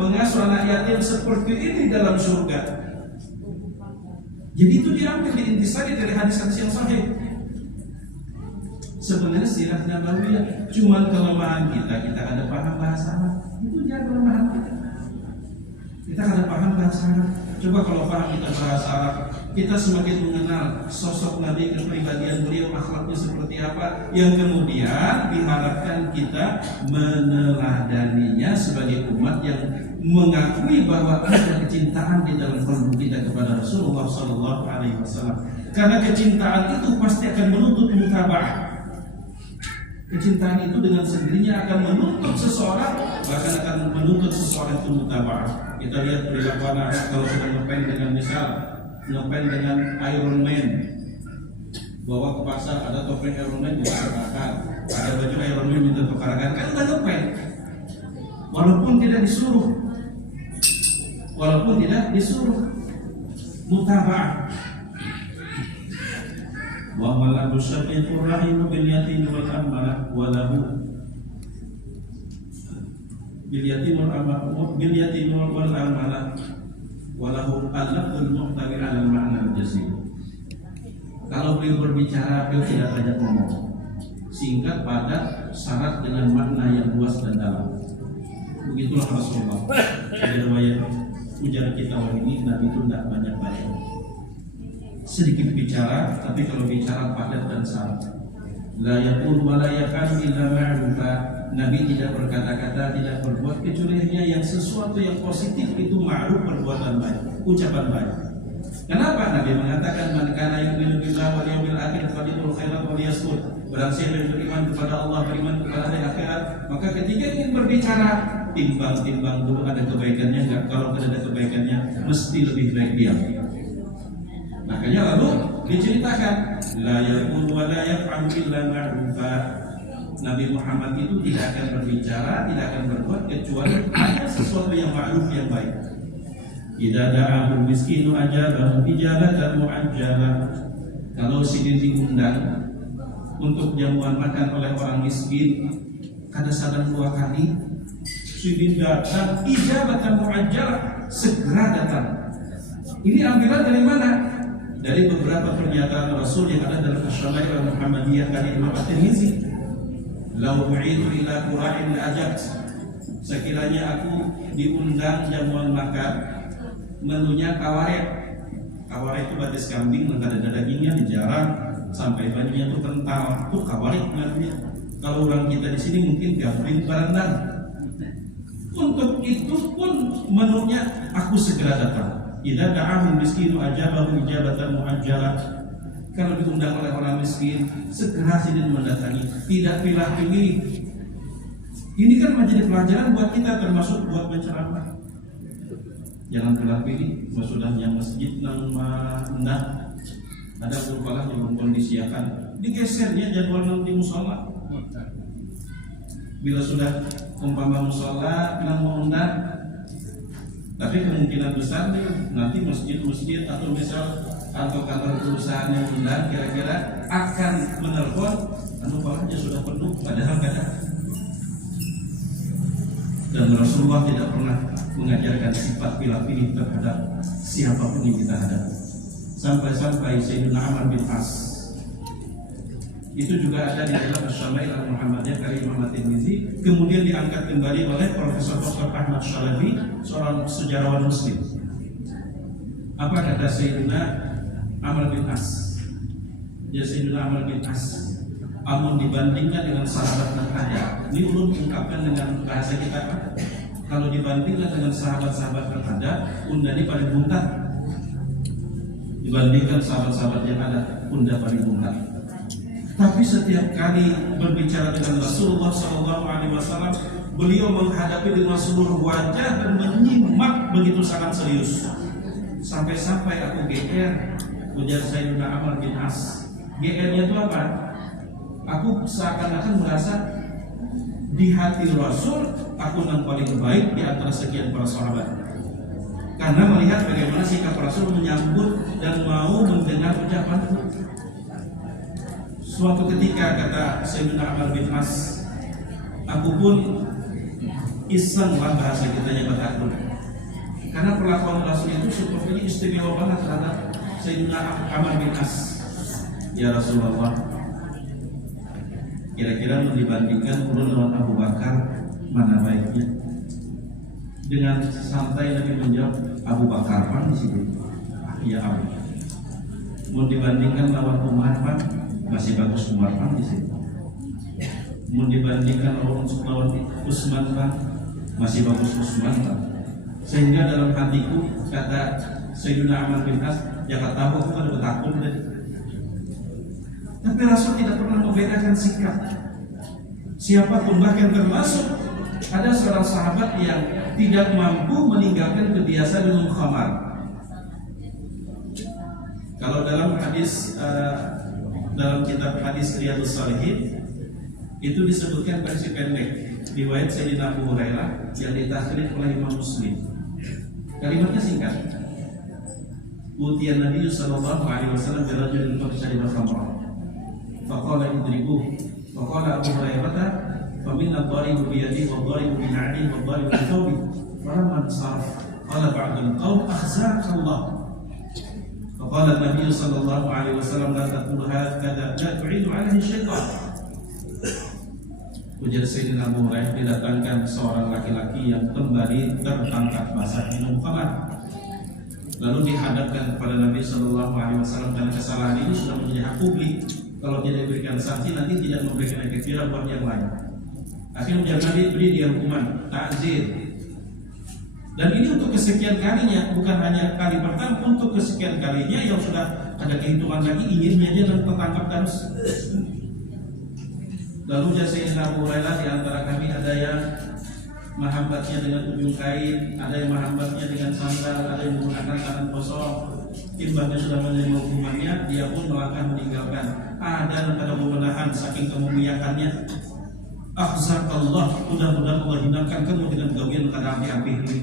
mengasuh anak yatim seperti ini dalam surga. Jadi itu diambil diintisari dari hadis-hadis yang sahih. Sebenarnya sirah nabawiyah cuma kelemahan kita ada paham bahasa Arab. Itu dia kelemahan kita. Kita ada paham bahasa Arab. Coba kalau paham kita bahasa Arab, kita semakin mengenal sosok Nabi, kepribadian beliau, akhlaknya seperti apa, yang kemudian diharapkan kita meneladaninya sebagai umat yang mengakui bahwa ada kecintaan di dalam kalbu kita kepada Rasulullah Sallallahu Alaihi Wasallam. Karena kecintaan itu pasti akan menuntut mutaba'ah. Kecintaan itu dengan sendirinya akan menuntut seseorang, bahkan akan menuntut seseorang itu mutaba'ah. Kita lihat perilaku anak kalau sudah ngepen dengan, misal ngepen dengan Iron Man, bawa ke pasar ada topeng Iron Man ditukar-tukar, ada baju Iron Man minta tukarkan, kan udah ngepen, walaupun tidak disuruh, mutaba'ah. Wa malaku syafiqur rahim bil yatim wal amala wa lahu bil yatim wal amala wa lahu al-lafzul muhtawi 'ala al-ma'na al-jazim. Kalau beliau berbicara, beliau tidak banyak ngomong, singkat, padat, syarat dengan makna yang luas dan dalam. Begitulah Rasulullah. Dari riwayat ujar kita ini, Nabi itu tidak banyak-banyak, sedikit bicara, tapi kalau bicara padat dan syarat. La yaqul wa la yaf'al illa ma'rufa. Nabi tidak berkata-kata, tidak berbuat kecuali hanya yang sesuatu yang positif, itu ma'ruf, perbuatan baik, ucapan baik. Kenapa Nabi mengatakan man kana yu'minu billahi wal yawmil akhir falyaqul khairan wa liyasmut. Barang siapa yang beriman kepada Allah, beriman kepada hari akhirat, maka ketika ingin berbicara, timbang-timbang dulu ada kebaikannya enggak. Kalau tidak ada kebaikannya, mesti lebih baik diam. Makanya lalu diceritakan la yaqul wa la yaf'al illa ma'rufa. Nabi Muhammad itu tidak akan berbicara, tidak akan berbuat kecuali hanya sesuatu yang ma'ruf, yang baik. Idza da'ahu miskinu ajabahu ijabatan mu'ajjalah. Kalau sidin diundang untuk jamuan makan oleh orang miskin, kada sadar 2 kali, sidin datang ijabatan mu'ajjalah, segera datang. Ini ambilan dari mana? Dari beberapa pernyataan Rasul yang ada dalam Asy-Syama'il Muhammadiyah dari Imam At-Tirmizi. Lau bu'itu ila qura'in la'ajabt. Sekiranya aku diundang jamuan makan, menunya kawaret. Kawaret itu batis kambing, enggak ada dagingnya, dijarang sampai bajunya itu kental. Itu kawaret namanya. Kalau orang kita di sini mungkin gambling barandang. Untuk itu pun menunya aku segera datang. Idza da'ahul miskinu ajabahu ijabatan muajjalah. Kalau diundang oleh orang miskin, segera sini mendatangi, tidak pilih-pilih. Ini kan menjadi pelajaran buat kita, termasuk buat penceramah. Jangan pilih-pilih. Sudah yang masjid nang mana ada berupalah yang mengkondisikan, digesernya jadwal nang di musola. Bila sudah umpama musola nang mengundang, tapi kemungkinan besar nih nanti masjid-masjid atau misal atau kantor perusahaan yang undang kira-kira akan menelpon, anu aja sudah penuh, padahal nggak ada. Dan Rasulullah tidak pernah mengajarkan sifat pilih-pilih terhadap siapapun yang kita hadapi. Sampai-sampai Sayyidina Amr bin As itu juga ada di dalam Asy-Syama'il Al-Muhammadiyah karya Imam At-Tirmidzi, kemudian diangkat kembali oleh Profesor Dr. Ahmad Syalabi, seorang sejarawan Muslim. Apa kata Sayyidina Amr bin As? Ya Sayyidina Amr bin As, amun dibandingkan dengan sahabat yang ada, ini ulun mengungkapkan dengan bahasa kita apa? Kalau dibandingkan dengan sahabat-sahabat yang ada, unda ini paling buntat. Dibandingkan sahabat-sahabat yang ada, unda paling buntat. Tapi setiap kali berbicara dengan Rasulullah SAW, beliau menghadapi dengan seluruh wajah dan menyimak begitu sangat serius. Sampai-sampai aku GR, ujar Sayyidina Amr bin As. GR-nya itu apa? Aku seakan-akan merasa di hati Rasul, aku yang paling baik di antara sekian para sahabat. Karena melihat bagaimana sikap Rasul menyambut dan mau mendengar ucapanku. Suatu ketika kata Sayyidina Amr bin As, aku pun iseng lah bahasa kita yang bertakun. Karena perlakuan Rasul itu sepertinya istimewa banget terhadap Sayyidina Amr bin As. Ya Rasulullah, kira-kira dibandingkan ulun lawan Abu Bakar, mana baiknya? Dengan santai Nabi menjawab, Abu Bakar pan di situ. Ya Abu. Mau dibandingkan lawan Umar pan, masih bagus Umar pan di situ. Mau dibandingkan lawan Utsman pan, masih bagus Utsman pan. Sehingga dalam hatiku kata Sayyidina Amr bin As, ya kata aku kan bertakun deh. Tapi Rasul tidak pernah membedakan sikap. Siapapun, bahkan termasuk ada seorang sahabat yang tidak mampu meninggalkan kebiasaan minum khamar. Kalau dalam hadis dalam kitab hadis Riyadhus Shalihin itu disebutkan versi pendek riwayat Sayyidina Abu Hurairah yang ditakhrij oleh Imam Muslim. Kalimatnya singkat. Utiyan Nabi sallallahu alaihi wasallam bi rajulin qad shariba khamra. Faqala idribuh. Faqala Abu Hurairah faminna dharibu bi yadihi wa dharibu bi na'lihi wa dharibu bi thawbihi. Falamma sarf qala ba'dul qaum akhzaka Allah. فقال النبي صلى الله عليه وسلم لا تقول هكذا لا تعين عليه الشيطان. Ujar Sayyidina Abu Hurairah, didatangkan seorang laki-laki yang kembali tertangkap basah minum khamar. Lalu dihadapkan kepada Nabi Shallallahu Alaihi Wasallam karena kesalahan ini sudah menjadi hak publik. Kalau dia diberikan sanksi nanti tidak memberikan efek jerah buat yang lain. Akhirnya Nabi beri dia hukuman ta'zir. Dan ini untuk kesekian kalinya, bukan hanya kali pertama, untuk kesekian kalinya yang sudah ada kehitungan lagi, inginnya aja dan tertangkap terus. Lalu Sayyidina Abu Hurairah, di antara kami ada yang mahambatnya dengan ujung kain, ada yang mahambatnya dengan sandal, ada yang menggunakan tangan kosong. Timbanya sudah menerima hukumannya, dia pun melangkah meninggalkan. Ada yang pada memenahan saking kemuliaannya. Akhzakallah, mudah-mudahan Allah hinakan kamu dengan gawian kada api-api ini.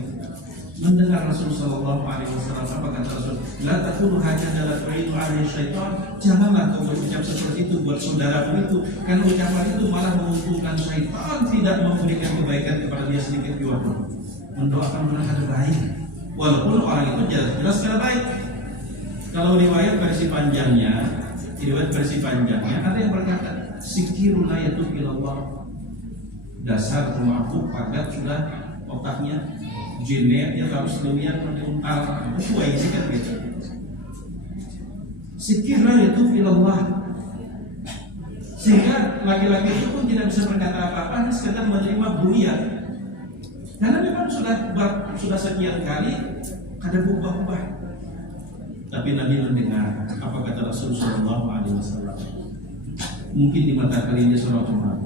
Mendengar Rasul sallallahu alaihi wasallam, apa kata Rasul? La taqulu hakadha la tu'inu alaihi syaitan. Janganlah kau berucap seperti itu buat saudaramu itu, karena ucapan itu malah menguntungkan syaitan, tidak memberikan kebaikan kepada dia sedikit juga pun. Mendoakan mereka baik, walaupun orang itu jelas secara baik. Kalau riwayat versi panjangnya ada yang berkata sikirun la yatub ilallah. Dasar pemabuk padat sudah otaknya jenet, dia harus demian menuntal sesuai ini kan gitu. Sikirlah itu ilallah. Sehingga laki-laki itu pun tidak bisa berkata apa-apa, hanya sekedar menerima bulian. Karena memang sudah sekian kali ada ubah-ubah. Tapi Nabi mendengar apa kata Rasulullah SAW. Mungkin di mata kalian dia seorang pemaaf,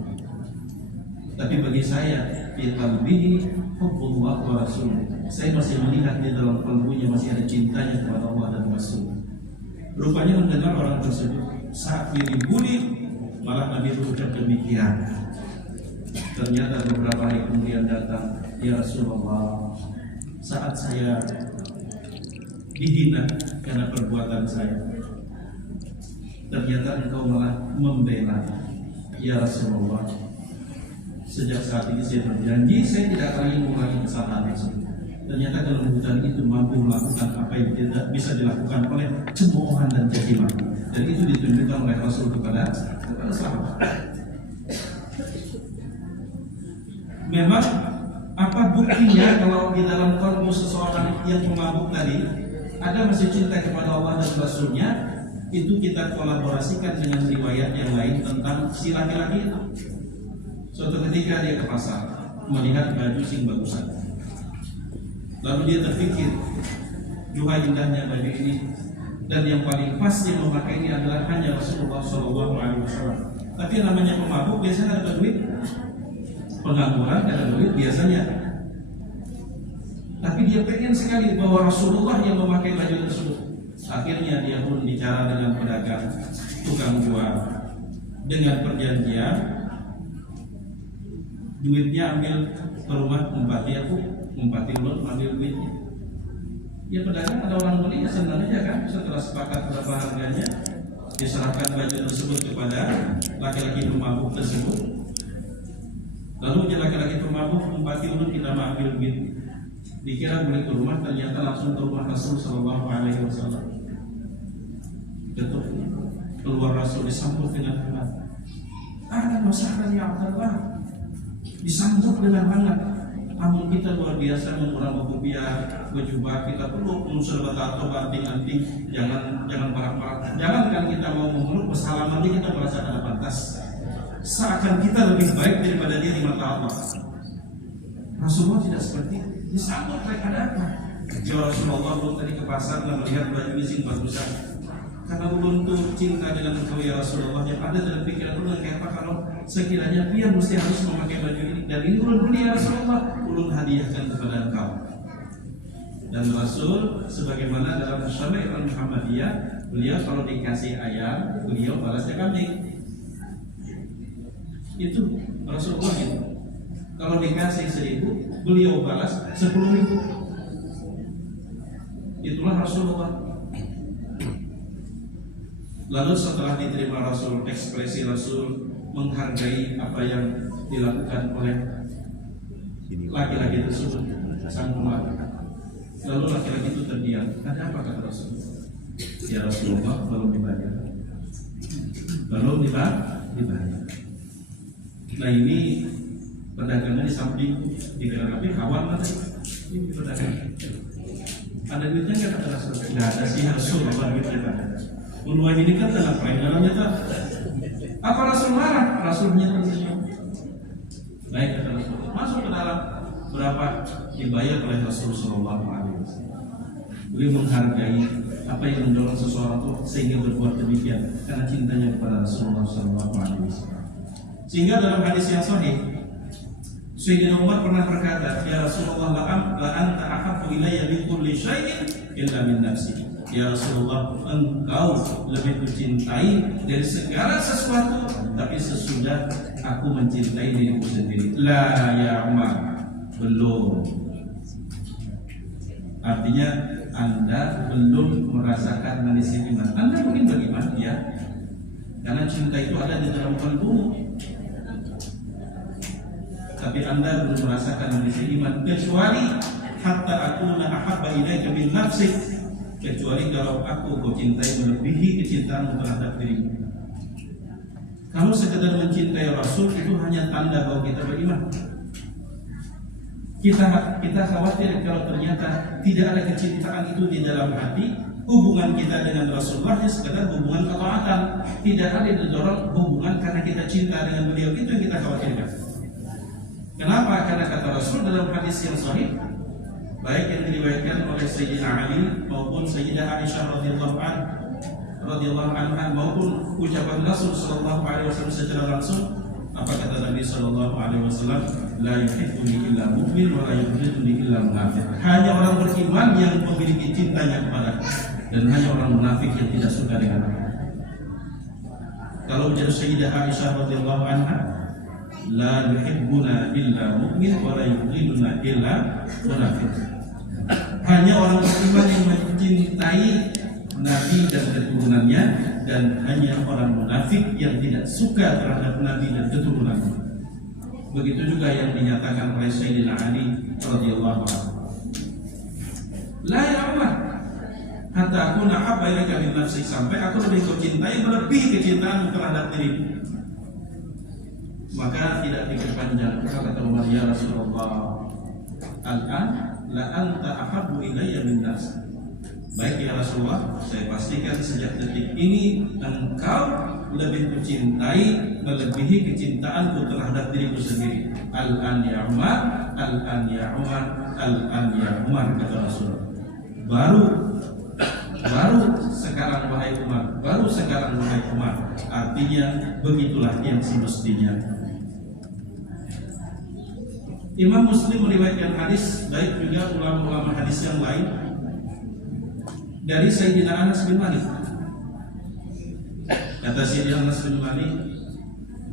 tapi bagi saya fi qalbihi hubbullah wa rasul. Saya masih melihat di dalam kalbunya masih ada cintanya kepada Allah dan Rasul. Rupanya mendengar orang tersebut saat dia dibuli, malah Nabi berucap demikian. Ternyata beberapa hari kemudian datang, ya Rasulullah, saat saya dihina karena perbuatan saya, ternyata engkau malah membela. Ya Rasulullah, sejak saat ini saya berjanji saya tidak akan lagi mengulangi kesalahan tersebut. Ternyata kelembutan itu mampu melakukan apa yang tidak bisa dilakukan oleh cemoohan dan caci maki. Dan itu ditunjukkan oleh Rasul kepada sahabat. Memang apa buktinya kalau di dalam kalbu seseorang yang pemabuk tadi ada masih cinta kepada Allah dan Rasulnya? Itu kita kolaborasikan dengan riwayat yang lain tentang si laki-laki itu. Suatu ketika dia ke pasar melihat baju sing bagusan, lalu dia terpikir, duha indahnya baju ini, dan yang paling pas yang memakai ini adalah hanya Rasulullah SAW. Tapi namanya pemabuk biasanya ada duit, pengangguran ada duit biasanya. Tapi dia pengen sekali bahwa Rasulullah yang memakai baju tersebut. Akhirnya dia pun bicara dengan pedagang, tukang jual, dengan perjanjian, duitnya ambil ke rumah empati aku, empati ulun ambil duitnya. Ya pedagang ada orang beli ya senang aja kan. Setelah sepakat berapa harganya, diserahkan baju tersebut kepada laki-laki pemabuk tersebut. Lalu dia laki-laki pemabuk empati ulun kita mau ambil duit. Dikira boleh ke rumah, ternyata langsung ke rumah Rasul Sallallahu Alaihi Wasallam. Ketuk keluar Rasul disambut dengan hangat. Ada masakan yang terbang, disambut dengan hangat. Namun kita luar biasa mengurang kopiah, berjubah, kita perlu unsur batato, banting-anting, jangan parak-parak. Jangankan kita mau memeluk bersalaman kita merasa ada pantas. Seakan kita lebih baik daripada dia di mata Allah. Rasulullah tidak seperti itu. Disambut mereka ada apa? Ya Rasulullah, ulun tadi ke pasar dan melihat baju sing bagusan. Karena ulun tuh cinta dengan engkau ya Rasulullah. Yang ada dalam pikiran ulun kayak apa kalau sekiranya dia mesti harus memakai baju ini. Dan ini ulun beli ya Rasulullah, ulun hadiahkan kepada engkau. Dan Rasul sebagaimana dalam Syama'il Muhammadiyah, beliau kalau dikasih ayam, beliau balasnya kambing. Itu Rasulullah itu. Kalau dikasih 1.000, beliau balas 10.000. Itulah Rasulullah. Lalu setelah diterima Rasul, ekspresi Rasul menghargai apa yang dilakukan oleh laki-laki tersebut, sang pemabuk. Lalu laki-laki itu terdiam. Ada apa kata Rasul? Ya Rasulullah, belum dibayar. Belum dibayar. Nah ini pedagangnya di samping dikerapi kawan nanti ini pedagang. Ada duitnya nggak kata Rasul? Nggak ada sih Rasul, apa duitnya ada? Unuan ini kan dalam dalamnya tak. Apa Rasul marah? Rasulnya tersenyum. Baik kata Rasul. Masuk ke dalam. Berapa dibayar oleh Rasul Sallallahu Alaihi Wasallam. Beliau menghargai apa yang mendorong seseorang itu sehingga berbuat demikian karena cintanya kepada Rasulullah Sallallahu Alaihi Wasallam. Sehingga dalam hadis yang sahih, Sayyidina Umar pernah berkata, ya Rasulullah, la anta ahabbu ilayya min kulli syai'in illa min nafsi. Ya Rasulullah, engkau lebih kucintai dari segala sesuatu, tapi sesudah aku mencintai diriku sendiri. La ya Umar, belum. Artinya Anda belum merasakan manis iman. Anda mungkin beriman ya, karena cinta itu ada di dalam kalbu. Tapi Anda belum merasakan manis iman, kecuali hatta akuna ahabba ilaika min nafsik, kecuali kalau aku kau cintai melebihi kecintaanmu terhadap dirimu. Kalau sekedar mencintai Rasul itu hanya tanda bahwa kita beriman. Kita khawatir kalau ternyata tidak ada kecintaan itu di dalam hati, hubungan kita dengan Rasulullah hanya sekedar hubungan ketaatan, tidak ada didorong hubungan karena kita cinta dengan beliau. Itu yang kita khawatirkan. Kenapa? Karena kata Rasul dalam hadis yang sahih, baik yang diriwayatkan oleh Sayyidina Ali maupun Sayyidah Aisyah radhiyallahu anha maupun ucapan Rasul sallallahu alaihi wasallam secara langsung, apa kata Nabi sallallahu alaihi wasallam, la yuhibbuni illa mu'min wa la yubghiduni illa munafiq. Hanya orang beriman yang memiliki cintanya kepada, dan hanya orang munafik yang tidak suka dengan aku. Kalau ujar Sayyidah Aisyah radhiyallahu anha, la yuhibbuna illa mu'min wa la yubghiduna illa munafiq. Hanya orang beriman yang mencintai Nabi dan keturunannya, dan hanya orang munafik yang tidak suka terhadap Nabi dan keturunannya. Begitu juga yang dinyatakan oleh Sayyidina Ali radhiyallahu anhu. La ya Umar, hatta akuna habba ilaika min nafsi, sampai aku lebih kau cintai melebihi kecintaanmu terhadap dirimu. Maka tidak pikir panjang, kata Umar, ya Rasulullah, al-an la anta ahabbu ilayya min nafsi. Baik ya Rasulullah, saya pastikan sejak detik ini engkau lebih kucintai melebihi kecintaanku terhadap diriku sendiri. Al-an ya Umar, al-an ya Umar, al-an ya Umar, kata Rasulullah. Baru sekarang wahai Umar, baru sekarang wahai Umar. Artinya begitulah yang semestinya. Imam Muslim meriwayatkan hadis, baik juga ulama-ulama hadis yang lain, dari Sayyidina Anas bin Malik. Kata Sayyidina Anas bin Malik,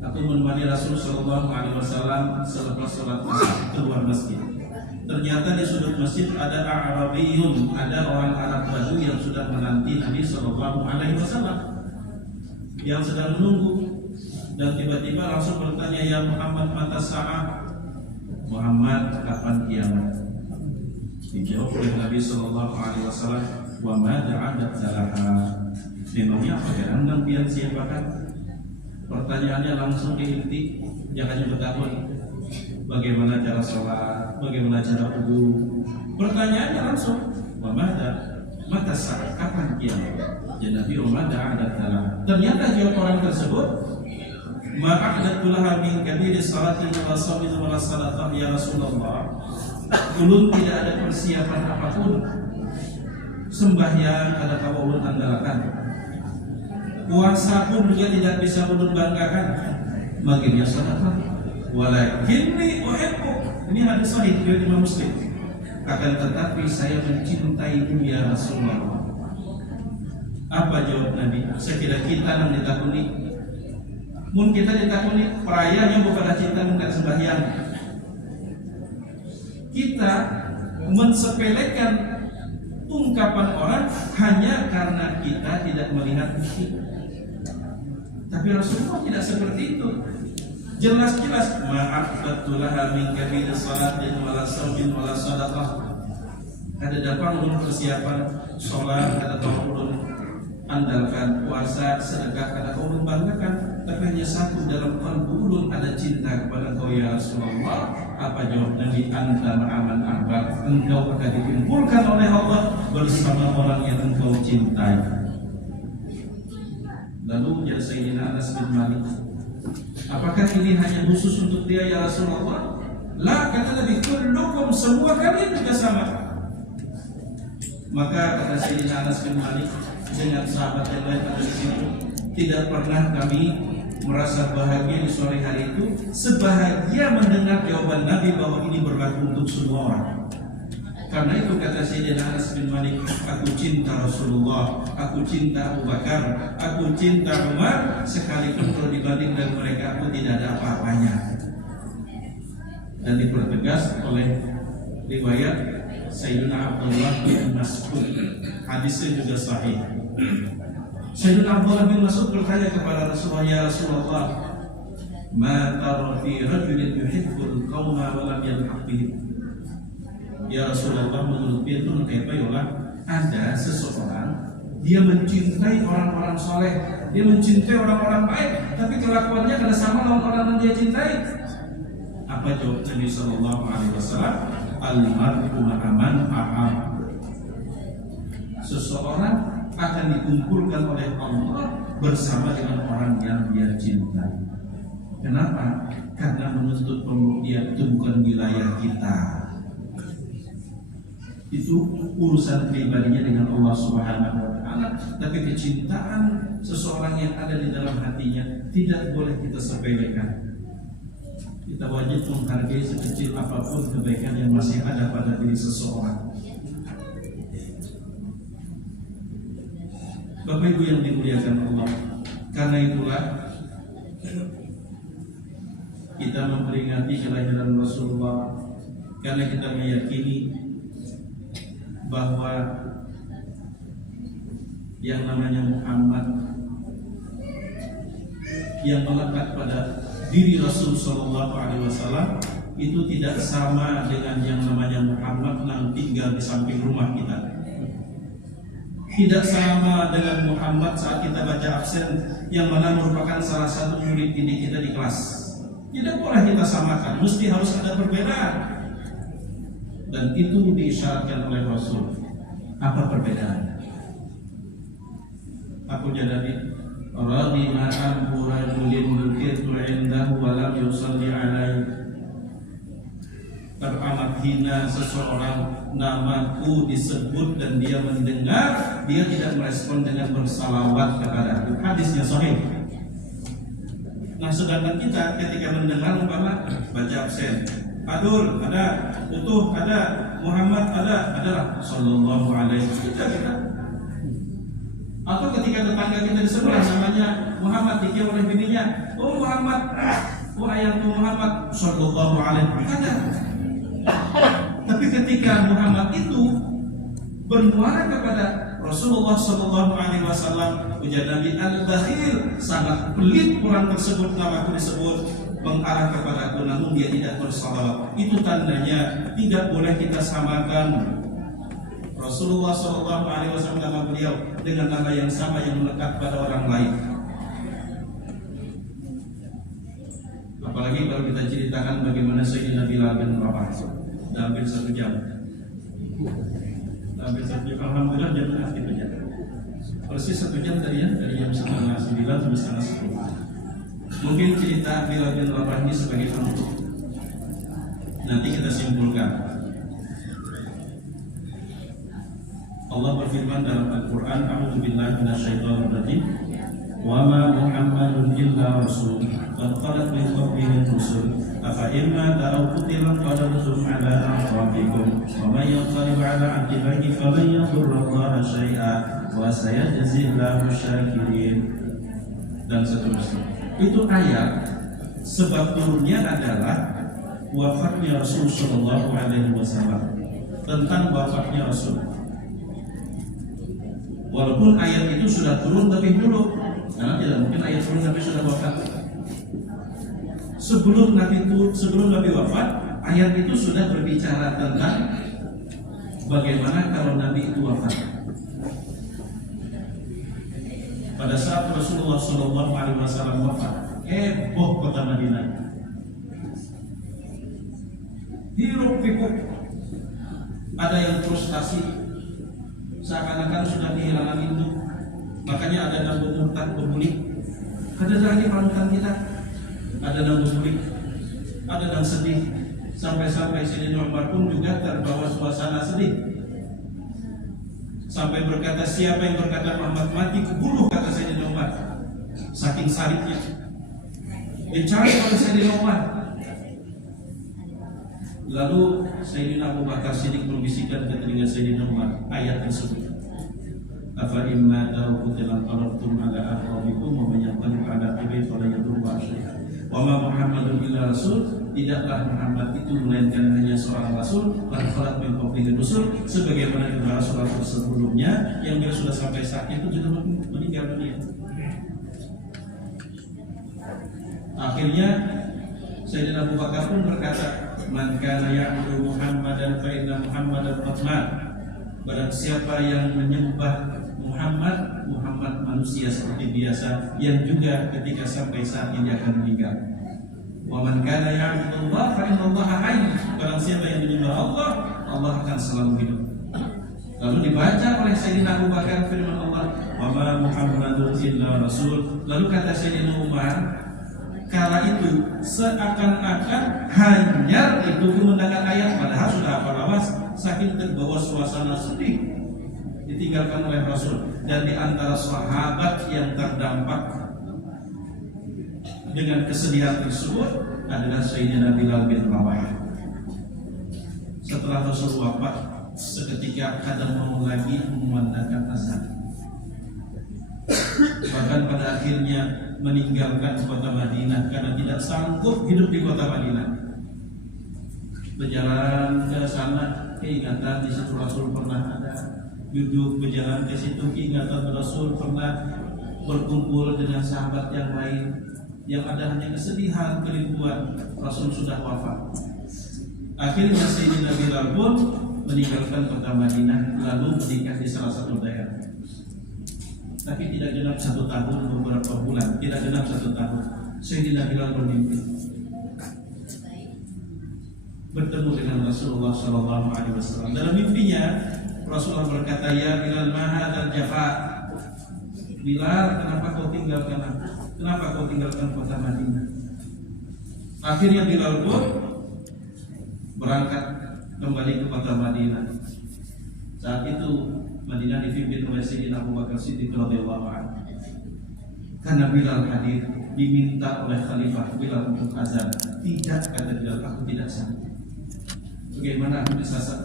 aku menemani Rasul sallallahu alaihi wasallam selepas sholat masjid, keluar masjid. Ternyata di sudut masjid ada Arabiyun, ada orang Arab Badu yang sudah menanti Nabi sallallahu alaihi wasallam, yang sedang menunggu. Dan tiba-tiba langsung bertanya, ya Muhammad, mata sa'ah? Muhammad, kapan kiamat? Dijawab oleh Nabi sallallahu alaihi wasallam, wa ma da'adat salaha. Memangnya apa ya anda pian siapakah? Pertanyaannya langsung diinti, jangan bertakun. Bagaimana cara sholat, bagaimana cara wudu? Pertanyaannya langsung, wa ma mata saat, kapan kiamat? Ya Nabi, wa ma da'adat salaha. Ternyata jawab orang tersebut, ma a'datulaha min kabiri salatin wa shamin wa salatah ya Rasulullah. Ulun tidak ada persiapan apapun. Sembahyang ada kawulun andalkan, puasa pun juga tidak bisa ulun banggakan. Baginya sedekah, walakinni uhibbu. Ini hadis sahih dari Imam Muslim. Akan tetapi saya mencintaimu ya Rasulullah. Apa jawab Nabi? Sekira kita nang ditakuni, mun kita ditakuni perayanya bukan cinta bukan sembahyang. Kita mensepelekan ungkapan orang hanya karena kita tidak melihat bukti. Tapi Rasulullah tidak seperti itu. Jelas-jelas ma'afatulaha min kabir salatin wala saumin wala sadaqah. Ada dapat ulun persiapan sholat, ada dapat ulun andalkan puasa, sedekah, ada ulun banggakan. Tapi hanya satu dalam qalbu ulun, ada cinta kepada Engkau ya Rasulullah. Apa jawab Nabi? Anta ma'aman ahbab. Engkau akan dikumpulkan oleh Allah bersama orang yang engkau cintai. Lalu ya Sayyidina Anas bin Malik, apakah ini hanya khusus untuk dia ya Rasulullah? La, kata Nabi, kullukum, semua kalian juga sama. Maka kata Sayyidina Anas bin Malik dengan sahabat yang lain ada di situ, tidak pernah kami merasa bahagia di sore hari itu sebahagia mendengar jawaban Nabi bahwa ini berlaku untuk semua orang. Karena itu kata Sayyidina Anas bin Malik, aku cinta Rasulullah, aku cinta Abu Bakar, aku cinta Umar, sekalipun kalau dibanding dengan mereka aku tidak ada apa-apanya. Dan dipertegas oleh riwayat Sayyidina Abdullah bin Mas'ud, hadisnya juga sahih. Sayyidina Abdullah bin Mas'ud bertanya kepada Rasulullah, ya Rasulullah, ma tara fi rajulin yuhibbul qauma wa lam yalhaq bihim. Ya Rasulullah, menurut dia itu ada seseorang, dia mencintai orang-orang soleh, dia mencintai orang-orang baik, tapi kelakuannya kada sama dengan orang yang dia cintai. Apa jawab Nabi Sallallahu Alaihi Wasallam? Al-mar'u ma'aman ahab. seseorang akan dikumpulkan oleh Allah bersama dengan orang yang dia cintai. Kenapa? Karena menuntut pembuktian itu bukan wilayah kita. Itu urusan pribadinya dengan Allah Subhanahu wa Ta'ala. Tapi kecintaan seseorang yang ada di dalam hatinya tidak boleh kita sepelekan. Kita wajib menghargai sekecil apapun kebaikan yang masih ada pada diri seseorang. Bapak Ibu yang dimuliakan Allah, karena itulah kita memperingati kelahiran Rasulullah, karena kita meyakini bahwa yang namanya Muhammad yang melekat pada diri Rasul Shallallahu Alaihi Wasallam itu tidak sama dengan yang namanya Muhammad yang tinggal di samping rumah kita. Tidak sama dengan Muhammad saat kita baca absen yang mana merupakan salah satu murid didik kita di kelas. Tidak boleh kita samakan, mesti harus ada perbedaan. Dan itu diisyaratkan oleh Rasul. Apa perbedaan? Aku jadi radina anhu rajulin dzikirtu indahu wa lam yusalli alaihi. Teramat hina seseorang, namaku disebut dan dia mendengar, dia tidak merespon dengan bersalawat kepada hadisnya sahih. Nah, sedangkan kita ketika mendengar umpama baca absen, Adul ada, Utuh ada, Muhammad adalah Sallallahu Alaihi Wasallam. Atau ketika tetangga kita di sebelah namanya Muhammad dikira oleh bininya, oh Muhammad, oh ayahku Muhammad Sallallahu Alaihi Wasallam. Tapi ketika Muhammad itu bermuara kepada Rasulullah Sallallahu Alaihi Wasallam, ujar Nabi al-Bakhil, sangat pelit orang tersebut, namaku disebut mengarah kepadaku, namun dia tidak bersalawat. Itu tandanya tidak boleh kita samakan Rasulullah Sallallahu Alaihi Wasallam nama beliau dengan nama yang sama yang melekat pada orang lain. Apalagi kalau kita ceritakan bagaimana Sayyidina Bilal bin Rabah, hampir 1 jam. Hampir 1 jam, alhamdulillah jam aktif aja. Persis 1 jam dari jam 9:30 sampai 9:30. Mungkin cerita Bilal bin Rabah ini sebagai penutup. Nanti kita simpulkan. Allah berfirman dalam Al-Quran, A'udzubillahi minasyaitonir rajim. Wa ma Muhammadun illa rasul qad khalat min qablihi rusul afa imma ta'aw qutila qadamtum ala aqabikum wa man yanqalib ala aqibihi falan yadurra Allah syai'a wa sayajzillahu syakirin, dan seterusnya. Itu ayat sebab turunnya adalah wafatnya Rasul Sallallahu Alaihi Wasallam, tentang wafatnya Rasul. Walaupun ayat itu sudah turun lebih dulu, karena tidak mungkin ayat turun Nabi sudah wafat. Sebelum Nabi wafat, ayat itu sudah berbicara tentang bagaimana kalau Nabi itu wafat. Pada saat Rasulullah Shallallahu Alaihi Wasallam wafat, heboh kota Madinah, hiruk pikuk, ada yang frustasi, seakan-akan sudah kehilangan induk. Makanya ada yang murtad berbulik, ada lagi panutan kita, ada yang berbulik, ada yang sedih, sampai-sampai Sayyidina Umar pun juga terbawa suasana sedih, sampai berkata, siapa yang berkata Muhammad mati kebunuh, kata Sayyidina Umar, saking sariknya dicari oleh Sayyidina Umar. Lalu Sayyidina Abu Bakar Siddiq membisikkan ke telinga Sayyidina Umar ayat tersebut, afa imma ta'uqtilan qalabtum ala aqabikum wa man yanqalib ala aqibihi fala yadurra syai'a wa ma Muhammadun illa rasul, tidaklah Muhammad itu melainkan hanya seorang rasul, qad khalat min qablihi rusul, sebagaimana kedua rasul sebelumnya yang dia sudah sampai saat itu juga meninggal dunia. Akhirnya Sayyidina Abu Bakar pun berkata, man kana ya'budu Muhammadan fa inna Muhammadan qad mat. Barang siapa yang menyembah Muhammad manusia seperti biasa yang juga ketika sampai saat ini akan meninggal. Wa man kana ya'budu Allah fa inna Allah hayy. Barang siapa yang menyembah Allah, Allah akan selalu hidup. Lalu dibaca oleh Sayyidina Abu Bakar firman Allah, "Wa ma Muhammadun illa rasul." Lalu kata Sayyidina Umar, kala itu seakan-akan hanya itu kemenangan ayat, padahal sudah apa lawas, saking terbawa suasana sedih ditinggalkan oleh Rasul. Dan di antara sahabat yang terdampak dengan kesedihan tersebut adalah Sayyidina Bilal bin Rabah. Setelah Rasul wafat, seketika kadang mau lagi memandangkan azan. Bahkan pada akhirnya meninggalkan kota Madinah karena tidak sanggup hidup di kota Madinah. Berjalan ke sana, keingatan di situ Rasul pernah ada. Duduk berjalan ke situ, keingatan Rasul pernah berkumpul dengan sahabat yang lain. Yang ada hanya kesedihan, kerinduan. Rasul sudah wafat. Akhirnya Sayyidina Bilal pun meninggalkan kota Madinah lalu menikah di salah satu daerah. Tapi tidak genap 1 tahun, beberapa bulan, tidak genap 1 tahun, Sayyidina Bilal bermimpi bertemu dengan Rasulullah SAW. Dalam mimpinya Rasulullah berkata, "Ya Bilal, ma hadzal jafa?" Bilal, kenapa kau tinggalkan aku? Kenapa kau tinggalkan kota Madinah? Akhirnya Bilal pun berangkat kembali ke kota Madinah. Saat itu Madinah dipimpin oleh Sayyidina Abu Bakar Siddiq radhiyallahu anhu. Karena Bilal hadir, diminta oleh Khalifah Bilal untuk azan. Tidak, kata Bilal, aku tidak sanggup. Bagaimana aku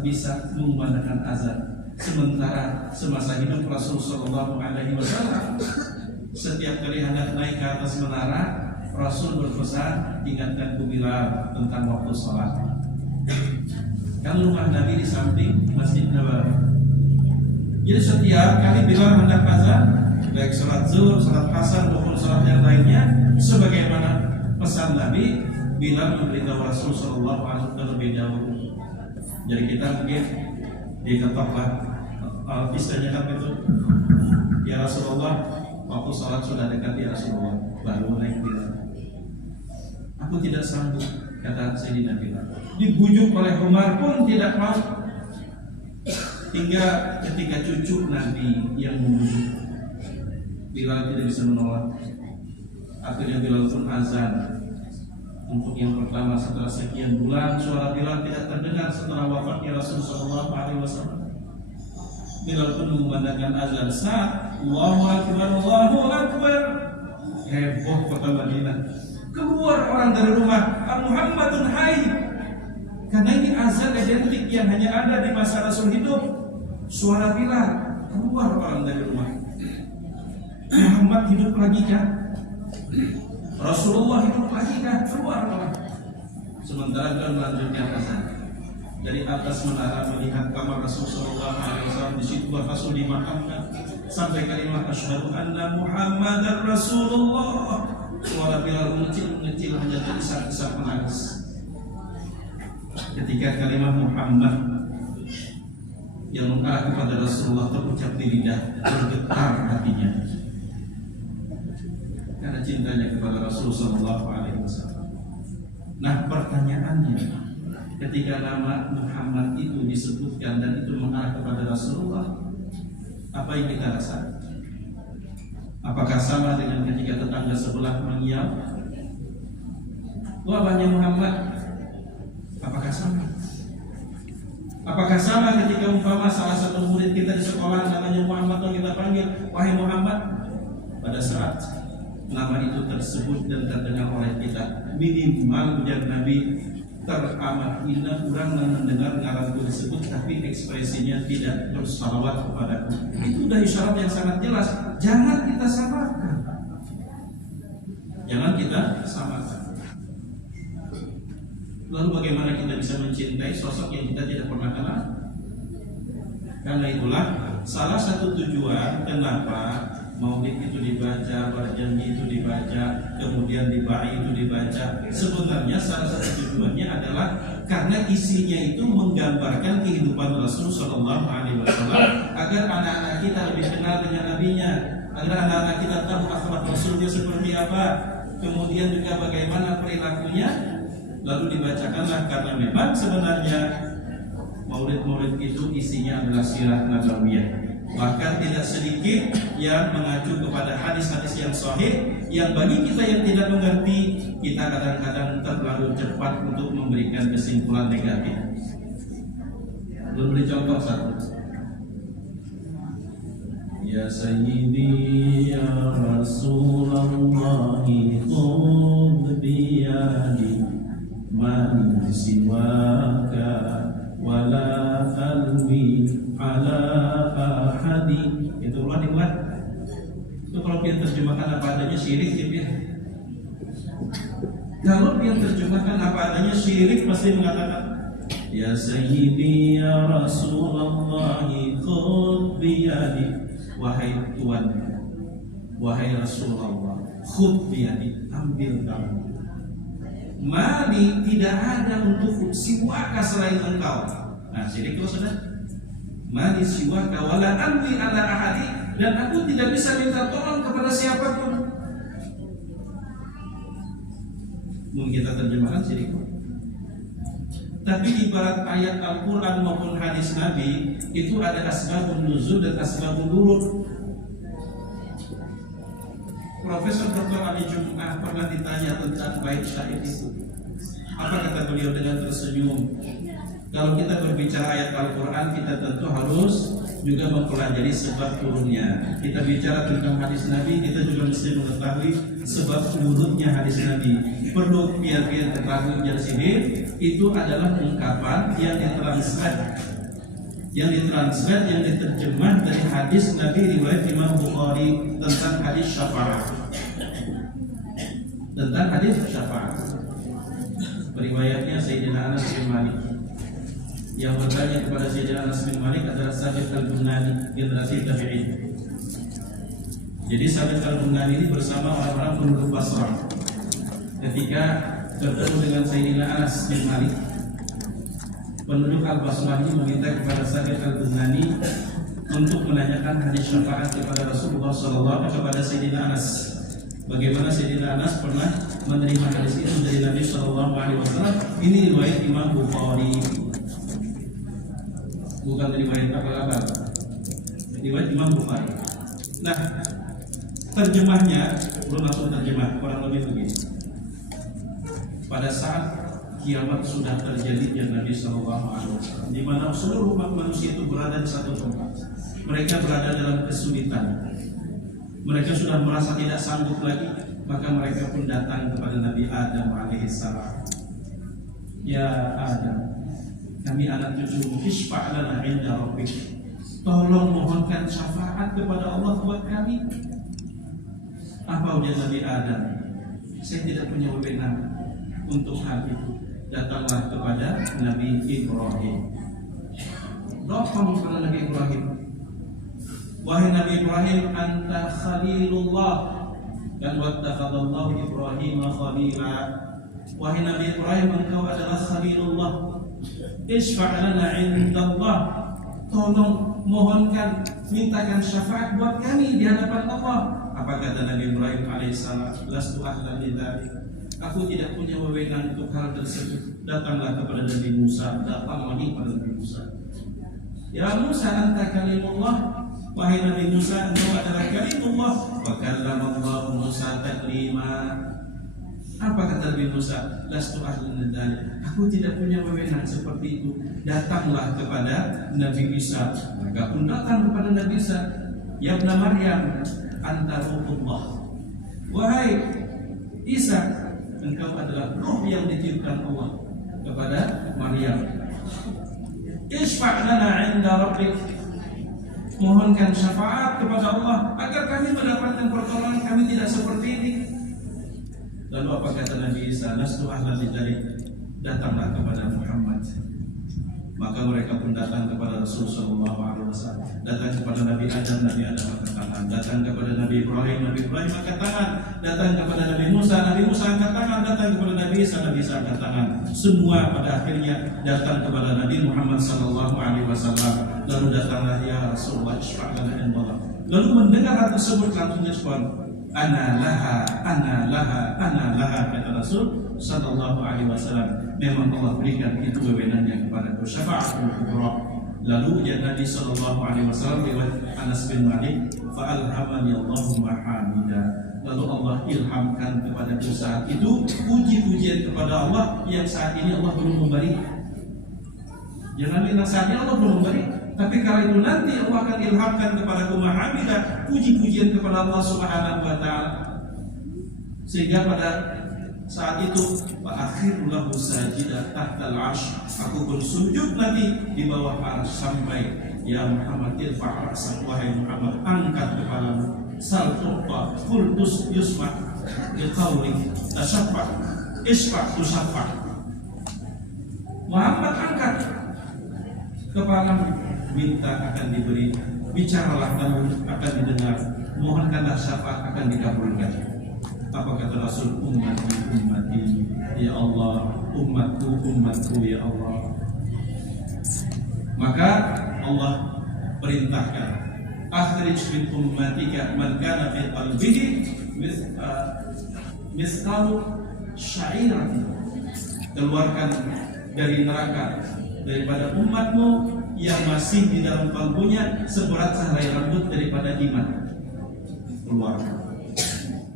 bisa mengumandangkan azan? Sementara semasa hidup Rasul Sallallahu Alaihi Wasallam, setiap kali hendak naik ke atas menara, Rasul berpesan, ingatkan Bilal tentang waktu sholat. Kan rumah Nabi di samping Masjid Nabawi. Jadi setiap kali Bilal hendak azan, baik sholat zuhur, sholat asar maupun sholat yang lainnya, sebagaimana pesan Nabi, Bilal memberitahu Rasul Sallallahu Alaihi Wasallam terlebih dahulu. Jadi kita mungkin diketoklah istilahnya kan itu, ya Rasulullah, waktu sholat sudah dekat ya Rasulullah, baru naik Bilal. Aku tidak sanggup, kata Sayyidina Bilal. Dibujuk oleh Umar pun tidak mau. Hingga ketika cucu Nabi yang membujuk, Bilal tidak bisa menolak. Akhirnya Bilal pun azan. Untuk yang pertama setelah sekian bulan, suara Bilal tidak terdengar setelah wafatnya Rasulullah SAW. Bilal pun mengumandangkan azan saat Allahu Akbar, Allahu Akbar. Heboh kota Madinah. Keluar orang dari rumah, Muhammadun Hayy. Karena ini azan identik yang hanya ada di masa Rasul hidup. Suara Bilal, keluar orang dari rumah. Muhammad hidup lagi kan? Rasulullah hidup lagi kan? Keluar orang. Sementara Bilal melanjutkan azan. Dari atas menara melihat kamar Rasulullah SAW, di situ Rasul dimakamkan sampai kalimat asyhadu anna Muhammadar Rasulullah. Suara Bilal mengecil hanya terisak-isak menangis. Ketika kalimat Muhammad yang mengarah kepada Rasulullah terucap di lidah, bergetar hatinya karena cintanya kepada Rasulullah SAW. Nah, pertanyaannya, ketika nama Muhammad itu disebutkan dan itu mengarah kepada Rasulullah, apa yang kita rasakan? Apakah sama dengan ketika tetangga sebelah mengiau, wabahnya Muhammad? Apakah sama? Apakah sama ketika umpama salah satu murid kita di sekolah namanya Muhammad, yang kita panggil, wahai Muhammad? Pada saat nama itu tersebut dan terdengar oleh kita, minimal ujar Nabi teramat hina kurang mendengar ngaranku disebut tapi ekspresinya tidak bersalawat kepadaku. Itu sudah isyarat yang sangat jelas. Jangan kita samakan. Jangan kita samakan. Lalu bagaimana kita bisa mencintai sosok yang kita tidak pernah kenal? Karena itulah salah satu tujuan kenapa Maulid itu dibaca, berjanji itu dibaca, kemudian dibai itu dibaca. Sebenarnya salah satu tujuannya adalah karena isinya itu menggambarkan kehidupan Rasul Sallallahu Alaihi Wasallam agar anak-anak kita lebih kenal dengan nabinya, agar anak-anak kita tahu akhlak Rasulnya seperti apa, kemudian juga bagaimana perilakunya. Lalu dibacakanlah karena memang sebenarnya Maulid-maulid itu isinya adalah sirah nabawiyah. Bahkan tidak sedikit yang mengacu kepada hadis-hadis yang sahih, yang bagi kita yang tidak mengerti, kita kadang-kadang terlalu cepat untuk memberikan kesimpulan negatif. Belum beri contoh satu. Ya Sayyidi ya Rasulullah khudh biyadi man siwaka wala alwi ala ahadi. Itu ulang diulang. Itu kalau dia terjemahkan apa adanya syirik ya. Kalau dia terjemahkan apa adanya syirik pasti mengatakan ya Sayyidi ya Rasulullah khudh biyadi. Wahai Tuhan, wahai Rasulullah, khudh biyadi, ambil kamu. Mali tidak ada untuk siwaka selain engkau. Nah, syirik itu sudah. Mali siwaka wala anwi ala ahadi, dan aku tidak bisa minta tolong kepada siapapun. Mungkin kita terjemahkan syirik. Tapi ibarat ayat Al-Quran maupun hadis Nabi, itu ada asbabun nuzul dan asbabun nurul. Profesor Dr. Ali Jum'ah pernah ditanya tentang bait syair itu. Apa kata beliau dengan tersenyum? Kalau kita berbicara ayat Al-Quran, kita tentu harus juga mempelajari sebab turunnya. Kita bicara tentang hadis Nabi, kita juga mesti mengetahui sebab nurutnya hadis Nabi. Perlu biar kita ketahui dari sini, itu adalah ungkapan yang ditranslate, yang diterjemah dari hadis Nabi riwayat Imam Bukhari tentang hadis syafaat. Tentang hadis syafaat. Riwayatnya Sayyidina Anas bin Malik. Yang bertanya kepada Sayyidina Anas bin Malik adalah Sabit al-Bunani, generasi tabi'in. Jadi Sabit al-Bunani ini bersama orang-orang penduduk Basrah. Ketika bertemu dengan Sayyidina Anas bin Malik, penduduk Al-Basrah ini meminta kepada Sabit al-Bunani untuk menanyakan hadis syafaat kepada Rasulullah SAW kepada Sayyidina Anas. Bagaimana Sayyidina Anas pernah menerima hadis itu dari Nabi SAW. Ini riwayat Imam Bukhari, bukan riwayat apa-apa, riwayat Imam Bukhari. Nah, terjemahnya belum langsung terjemah, kurang lebih begini. Pada saat kiamat sudah terjadi yang Nabi SAW, di mana seluruh umat manusia itu berada di satu tempat. Mereka berada dalam kesulitan. Mereka sudah merasa tidak sanggup lagi, maka mereka pun datang kepada Nabi Adam alaihissalam. Ya Adam, kami anak cucumu, isfa' lana 'inda rabbik. Tolong mohonkan syafaat kepada Allah buat kami. Apa ujian Nabi Adam? Saya tidak punya wewenang untuk hal itu. Datanglah kepada Nabi Ibrahim. Doa kepada Nabi Ibrahim. Wahai Nabi Ibrahim, anta khalilullah, dan wattakhadallahu Ibrahim khalila. Wahai Nabi Ibrahim, engkau adalah khalilullah. Isfa' lana 'indallah. Tolong mohonkan, mintakan syafaat buat kami di hadapan Allah. Apa kata Nabi Ibrahim alaihissalam? Lastu ahlan lidzalik. Aku tidak punya wewenang untuk hal tersebut. Datanglah kepada Nabi Musa. Datang lagi kepada Nabi Musa. Ya Musa, anta kalimullah. Wahai Nabi Musa, engkau adalah kalimullah. Wa kallamallahu Musa taklima. Apa kata Nabi Musa? Lastu ahlan lidzalik. Aku tidak punya wewenang seperti itu. Datanglah kepada Nabi Isa. Mereka pun datang kepada Nabi Isa. Ya Ibn Maryam, anta ruhullah. Wahai Isa, engkau adalah roh yang ditiupkan Allah kepada Maryam. Isfa' lana 'inda rabbik. Mohonkan syafaat kepada Allah agar kami mendapatkan pertolongan, kami tidak seperti ini. Lalu apa kata Nabi Isa? Lastu ahlan lidzalik. Datanglah kepada Muhammad. Maka mereka pun datang kepada Rasulullah SAW. Datang kepada Nabi Adam angkat tangan. Datang kepada Nabi Ibrahim angkat tangan. Datang kepada Nabi Musa angkat tangan. Datang kepada Nabi Isa angkat tangan. Semua pada akhirnya datang kepada Nabi Muhammad SAW. Lalu datanglah ya Rasulullah isfa' lana 'indallah. Lalu mendengar hal tersebut langsung respon, ana laha, kata Rasul. Sallallahu Alaihi Wasallam. Memang Allah berikan itu wewenangnya kepada syafaatul kubra. Lalu ya Nabi Sallallahu Alaihi Wasallam lewat Anas bin Malik, fa'alhamani Allahu mahamida. Lalu Allah ilhamkan kepada saat itu puji-pujian kepada Allah yang saat ini Allah belum memberi. Jangan bilang saat ini Allah belum memberi, tapi kalau itu nanti Allah akan ilhamkan kepada mahamida, puji-pujian kepada Allah Subhanahu Wa Taala. Sehingga pada saat itu akhirul lahu sajidah tahtal arsh, aku bersujud nanti di bawah arsh sampai ya Muhammad irfa' ra'sak, wahai Muhammad angkat kepalamu, sal tuqta qultus yusma biqawli tasaffa isfa tusaffa. Muhammad angkat kepalamu, minta akan diberi, bicaralah kamu akan didengar, mohonkanlah syafaat akan dikabulkan. Apa kata Rasul? Ummati, ummati, ya Allah, umatku, umatku, ya Allah. Maka Allah perintahkan, akhrij min ummatika man kana fi qalbihi mithqalu sya'iratin. Keluarkan dari neraka daripada umatmu yang masih di dalam kalbunya seberat sehelai rambut daripada iman. Keluarkan.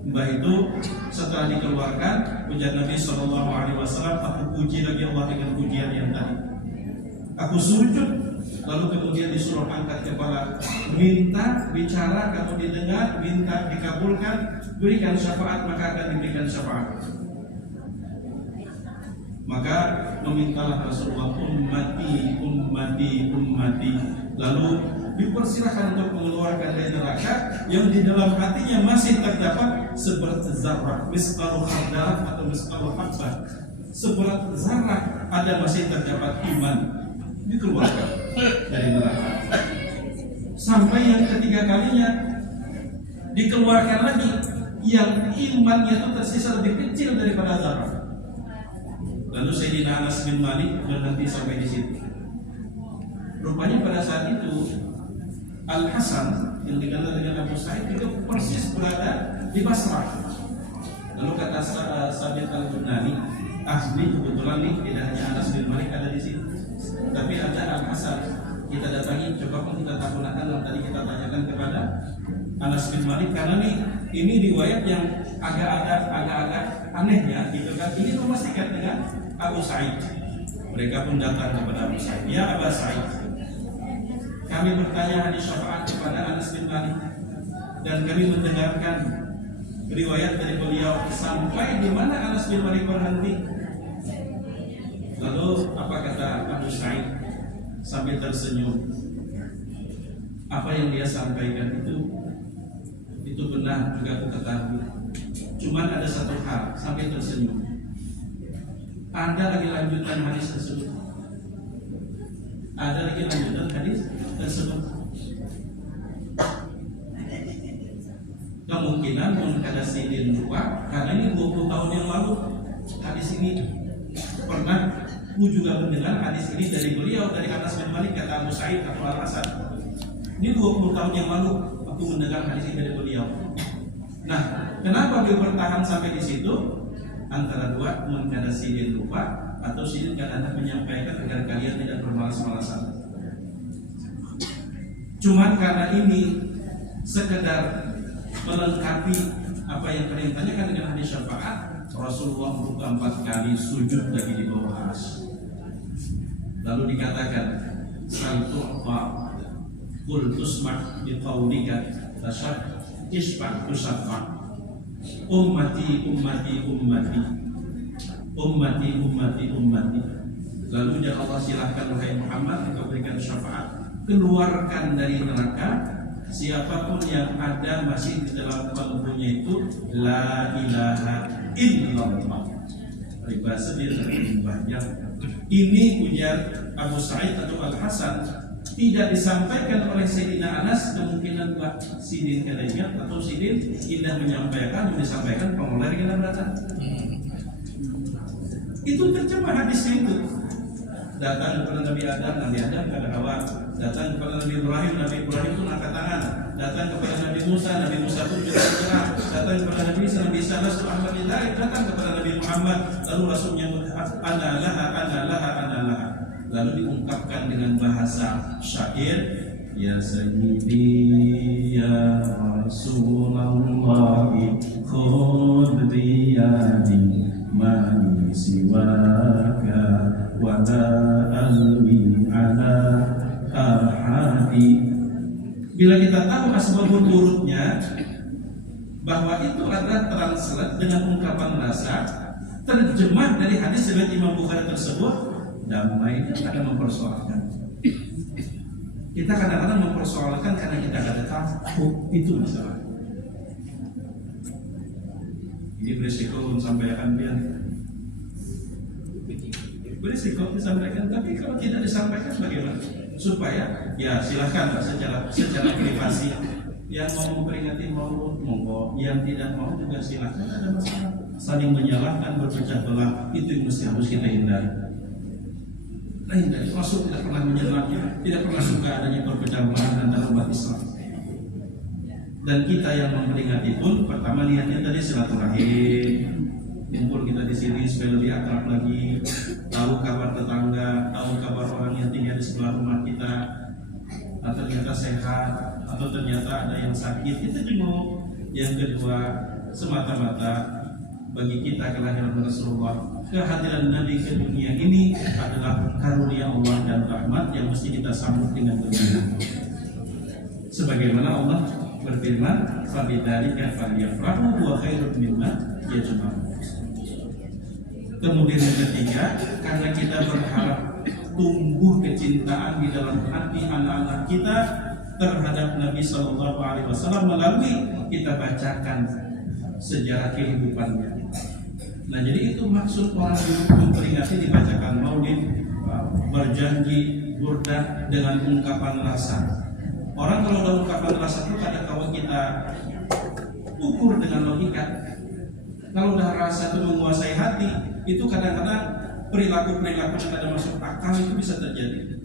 Mbah itu setelah dikeluarkan, ujar Nabi Sallallahu Alaihi Wasallam, aku puji lagi Allah dengan pujian yang tadi. Aku sujud, lalu kemudian disuruh angkat kepala, minta bicara, kamu didengar, minta dikabulkan, berikan syafaat, maka akan diberikan syafaat. Maka memintalah Rasulullah, ummati, ummati, ummati. Lalu dipersilahkan untuk mengeluarkan dari neraka yang di dalam hatinya masih terdapat seberat zarrah, misqalu khardal atau misqalu habbah. Seberat zarrah ada masih terdapat iman, dikeluarkan dari neraka. Sampai yang ketiga kalinya dikeluarkan lagi yang imannya itu tersisa lebih kecil daripada zarrah. Lalu Sayyidina Anas bin Malik berhenti sampai di situ. Rupanya pada saat itu Al-Hasan yang dikenal dengan Abu Sa'id juga persis berada di Basrah. Lalu kata Sabit Al-Bunani, ahli kebetulan nih tidak hanya Anas bin Malik ada di sini, tapi ada Al-Hasan. Kita datangi, coba pun kita takunakan yang tadi kita tanyakan kepada Anas bin Malik, karena nih ini riwayat yang agak-agak aneh ya, gitu kan? Ini memastikan dengan Abu Sa'id. Mereka pun datang kepada Abu Sa'id, ya Abu Sa'id, kami bertanya hadis syafaat kepada Anas bin Malik dan kami mendengarkan riwayat dari beliau sampai di mana Anas bin Malik berhenti. Lalu apa kata Abu Sa'id sambil tersenyum? Apa yang dia sampaikan itu benar juga aku ketahui. Cuman ada satu hal, sambil tersenyum. Ada lagi lanjutan hadis tersebut. Ada lagi lanjutan hadis tersebut. Kemungkinan ada sidin lupa, karena ini 20 tahun yang lalu hadis ini pernah aku juga mendengar hadis ini dari beliau, dari Anas bin Malik, kata Abu Sa'id atau Al-Hasan. Ini 20 tahun yang lalu aku mendengar hadis ini dari beliau. Nah, kenapa beliau bertahan sampai di situ? Antara dua, mungkin ada sidin lupa atau sidin karena Anda menyampaikan agar kalian tidak bermalas-malasan. Cuman karena ini sekedar melengkapi apa yang kalian tanyakan dengan hadis syafaat, Rasulullah 4 kali sujud lagi di bawah arsy. Lalu dikatakan, "Saltu'fa qul tusma' bi qaulika tasab isfa tusaffa." Ummati, ummati, ummati, ummati, ummati, ummati. Lalu ya Allah, silahkan wahai Muhammad, engkau berikan syafaat, keluarkan dari neraka siapapun yang ada masih di dalam kalbunya itu la ilaha illallah. Bahasa dia lebih banyak. Ini ujar Abu Sa'id atau Al-Hasan tidak disampaikan oleh Sayyidina Anas, kemungkinan Pak Sidin kadang atau Sidin tidak menyampaikan, disampaikan pengelola kita berada. Itu terjemah hadisnya itu. Datang kepada Nabi Adam kepada Hawa. Datang kepada Nabi Ibrahim pun angkat tangan. Datang kepada Nabi Musa pun juga bergerak. datang kepada Nabi Nabi Sallallahu Alaihi Wasallam datang kepada Nabi Muhammad, lalu Rasulnya ana laha, lalu diungkapkan dengan bahasa syair, ya sayyidi ya Rasulullah khudh biyadi man siwaka wa la alwi ala ahadi. Bila kita tahu asbabun nurutnya, bahwa itu adalah translate dengan ungkapan rasa terjemah dari hadis riwayat Imam Bukhari tersebut, damai akan mempersoalkan. Kita kadang-kadang mempersoalkan karena kita tidak tahu, itu masalah. Ini berisiko menyampaikan biar berisiko disampaikan, tapi kalau tidak disampaikan bagaimana? Supaya ya silahkan secara privasi, yang mau memperingati Maulud monggo, yang tidak mau juga silahkan, ada masalah. Saling menyalahkan, berpecah belah, itu yang mesti harus kita hindari. Rasul tidak pernah menyalahkan, tidak pernah suka adanya perpecahan belah antara umat Islam. Dan kita yang memperingati pun pertama niatnya tadi silaturahim, kumpul kita di sini supaya lebih akrab lagi, tahu kabar tetangga, tahu kabar orang yang tinggal di sebelah rumah kita, atau ternyata sehat, atau ternyata ada yang sakit, kita jenguk. Yang kedua, semata-mata bagi kita kelahiran Rasulullah, kehadiran Nabi ke dunia ini adalah karunia Allah dan rahmat yang mesti kita sambut dengan gembira. Sebagaimana Allah berfirman, "Fabidzalika falyafrahu huwa khairun mimma yajma'un." Kemudian yang ketiga, karena kita berharap tumbuh kecintaan di dalam hati anak-anak kita terhadap Nabi Sallallahu Alaihi Wasallam melalui kita bacakan sejarah kehidupannya. Nah, jadi itu maksud orang memperingati dibacakan maulid, berjanji, burdah dengan ungkapan rasa. Orang kalau ada ungkapan rasa itu kalau kita ukur dengan logika, kalau udah rasa itu menguasai hati, itu kadang-kadang perilaku-perilaku yang ada masuk akal itu bisa terjadi.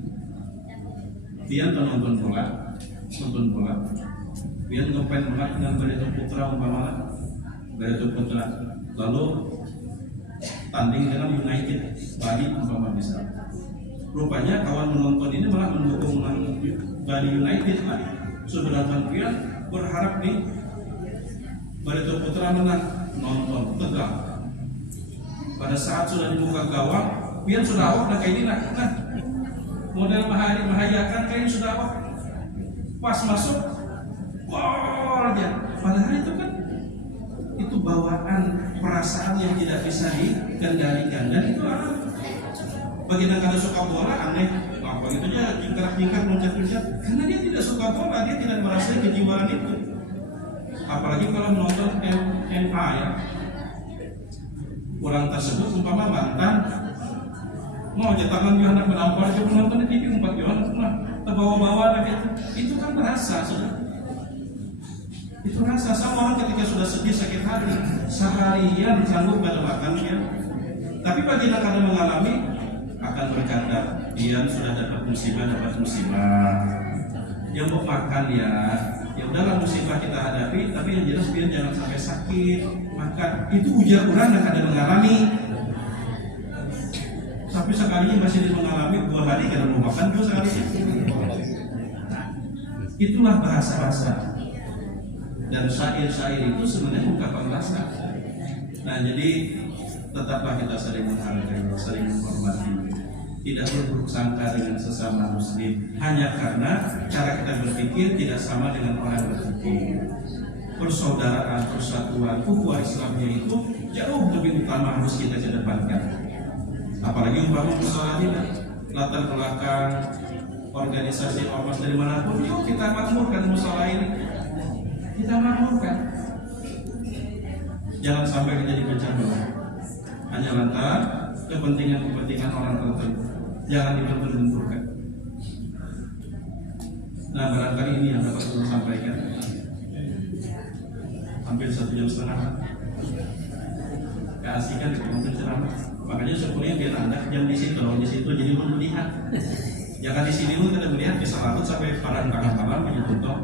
Dia nonton bola, dia ngefans banget dengan Barito Putra umpamanya, Barito Putra, lalu tanding dengan United Bali umpamanya bisa. Rupanya kawan menonton ini malah mendukung Bali United lah. Sebenarnya dia berharap nih Barito Putra menang, nonton tegang. Pada saat sudah dibuka gawang, biar sudah awak kayak ini nah model mahayakan kayaknya sudah awak. Pas masuk, gol aja. Padahal itu kan itu bawaan perasaan yang tidak bisa dikendalikan, dan itu bagi yang kada suka bola aneh. Apa gitu aja jingkrak-jingkrak loncat-loncat, karena dia tidak suka bola, dia tidak merasa kejiwaan itu. Apalagi kalau menonton MA ya. Orang tersebut umpama mantan mau aja tangan dia anak menampar dia menonton di TV 4 dia anak terbawa-bawa itu kan rasa sudah. Itu rasa sama orang ketika sudah sedih sakit hati seharian sanggup melewatkannya. Tapi bagi yang akan mengalami akan berkata dia sudah dapat musibah. Yang mau makan ya udahlah musibah kita hadapi, tapi yang jelas biar jangan sampai sakit. Maka itu ujar orang yang ada mengalami. Tapi sekalinya masih mengalami 2 hari karena mau makan 2 sekali. Itulah bahasa-bahasa. Dan syair-syair itu sebenarnya ungkapan rasa. Nah, jadi tetaplah kita saling menghargai, saling menghormati. Tidak berburuk sangka dengan sesama muslim hanya karena cara kita berpikir tidak sama dengan orang berpikir. Persaudaraan, persatuan, ukhuwah Islamnya itu jauh lebih utama harus kita kedepankan. Apalagi umpama musola kita, latar belakang organisasi ormas dari manapun, yuk kita makmurkan musola ini. Kita makmurkan. Jangan sampai kita dipecah belah hanya lantaran kepentingan orang tertentu. Jangan dibentur-benturkan. Nah, barangkali ini yang dapat saya sampaikan. Hampir 1 jam setengah. Keasikan di ceramah. Makanya syukurnya biar Anda jam di situ jadi melihat. Jangan di sini pun kita melihat bisa larut sampai pada tengah malam menyentuh.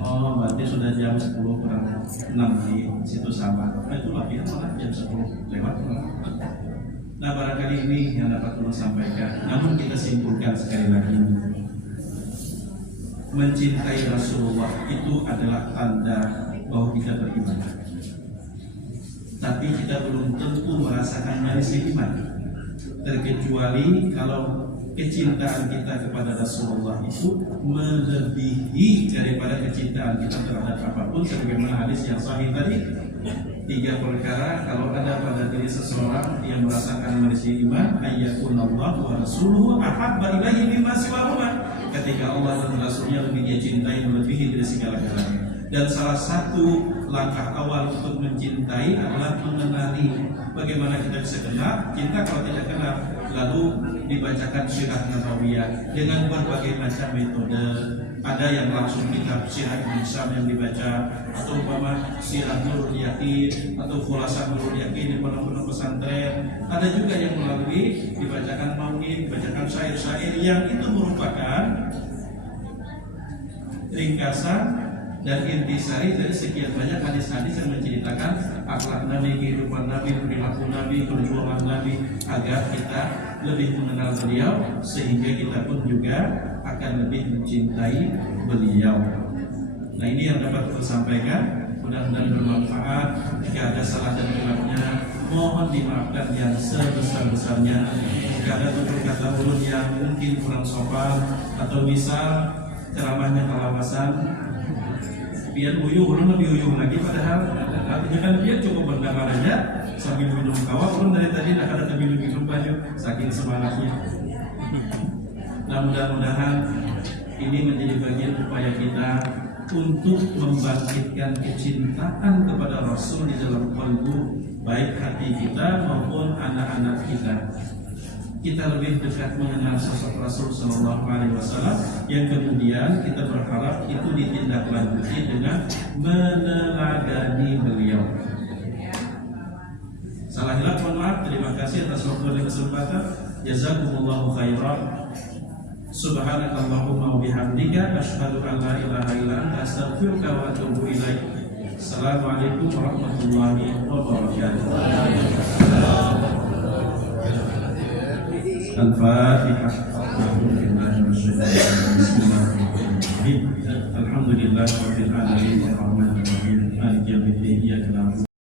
Oh, berarti sudah jam 10 kurang 6 di situ sama. Nah, itu latihan malah jam 10 lewat malah. Nah, barangkali ini yang dapat Ulun sampaikan. Namun kita simpulkan sekali lagi, mencintai Rasulullah itu adalah tanda bahwa kita beriman. Tapi kita belum tentu merasakan manisnya iman, terkecuali kalau kecintaan kita kepada Rasulullah itu melebihi daripada kecintaan kita terhadap apapun, sebagaimana hadis yang sahih tadi. 3 perkara kalau ada pada diri seseorang yang merasakan manisnya iman, ayyakunallahu wa rasuluhu ahabba ilaihi mimma siwahuma, ketika Allah dan Rasulnya lebih dia cintai melebihi dari segala-galanya. Dan salah satu langkah awal untuk mencintai adalah mengenali. Bagaimana kita bisa kenal? Cinta kalau tidak kenal, lalu dibacakan sirah nabawiyah dengan berbagai macam metode. Ada yang langsung kitab sirah Ibnu Hisham yang dibaca, atau umpama sirah Nurul Yaqin atau Khulasah Nurul Yaqin di pondok-pondok pesantren. Ada juga yang melalui dibacakan maulid, dibacakan syair-syair yang itu merupakan ringkasan dan intisari dari sekian banyak hadis-hadis yang menceritakan akhlak Nabi, kehidupan Nabi, perilaku Nabi, perjuangan Nabi, agar kita lebih mengenal beliau sehingga kita pun juga akan lebih mencintai beliau. Nah, ini yang dapat saya sampaikan. Mudah-mudahan bermanfaat. Jika ada salah dan khilafnya, mohon dimaafkan yang sebesar-besarnya. Jika ada tutur kata ulun yang mungkin kurang sopan atau misal ceramahnya kelawasan, biar uyuh, ulun lebih uyuh lagi, padahal artinya kan dia cukup berdamai aja sambil minum kawah. Ulun dari tadi nak ada minum banyak saking semangatnya. Nah, mudah-mudahan ini menjadi bagian upaya kita untuk membangkitkan kecintaan kepada Rasul di dalam kalbu, baik hati kita maupun anak-anak kita. Kita lebih dekat mengenal sosok Rasul Shallallahu Alaihi Wasallam, yang kemudian kita berharap itu ditindaklanjuti dengan meneladani beliau. Salah hilaf mohon maaf. Terima kasih atas waktu dan kesempatan. Jazakumullahu khairan. Subhanakallahumma wa bihamdika asyhadu an la ilaha illa anta astaghfiruka wa atubu ilaik. Assalamualaikum warahmatullahi wabarakatuh. Al-Fatihah. Alhamdulillah rabbil alamin arrahmanir rahim maliki yaumiddin.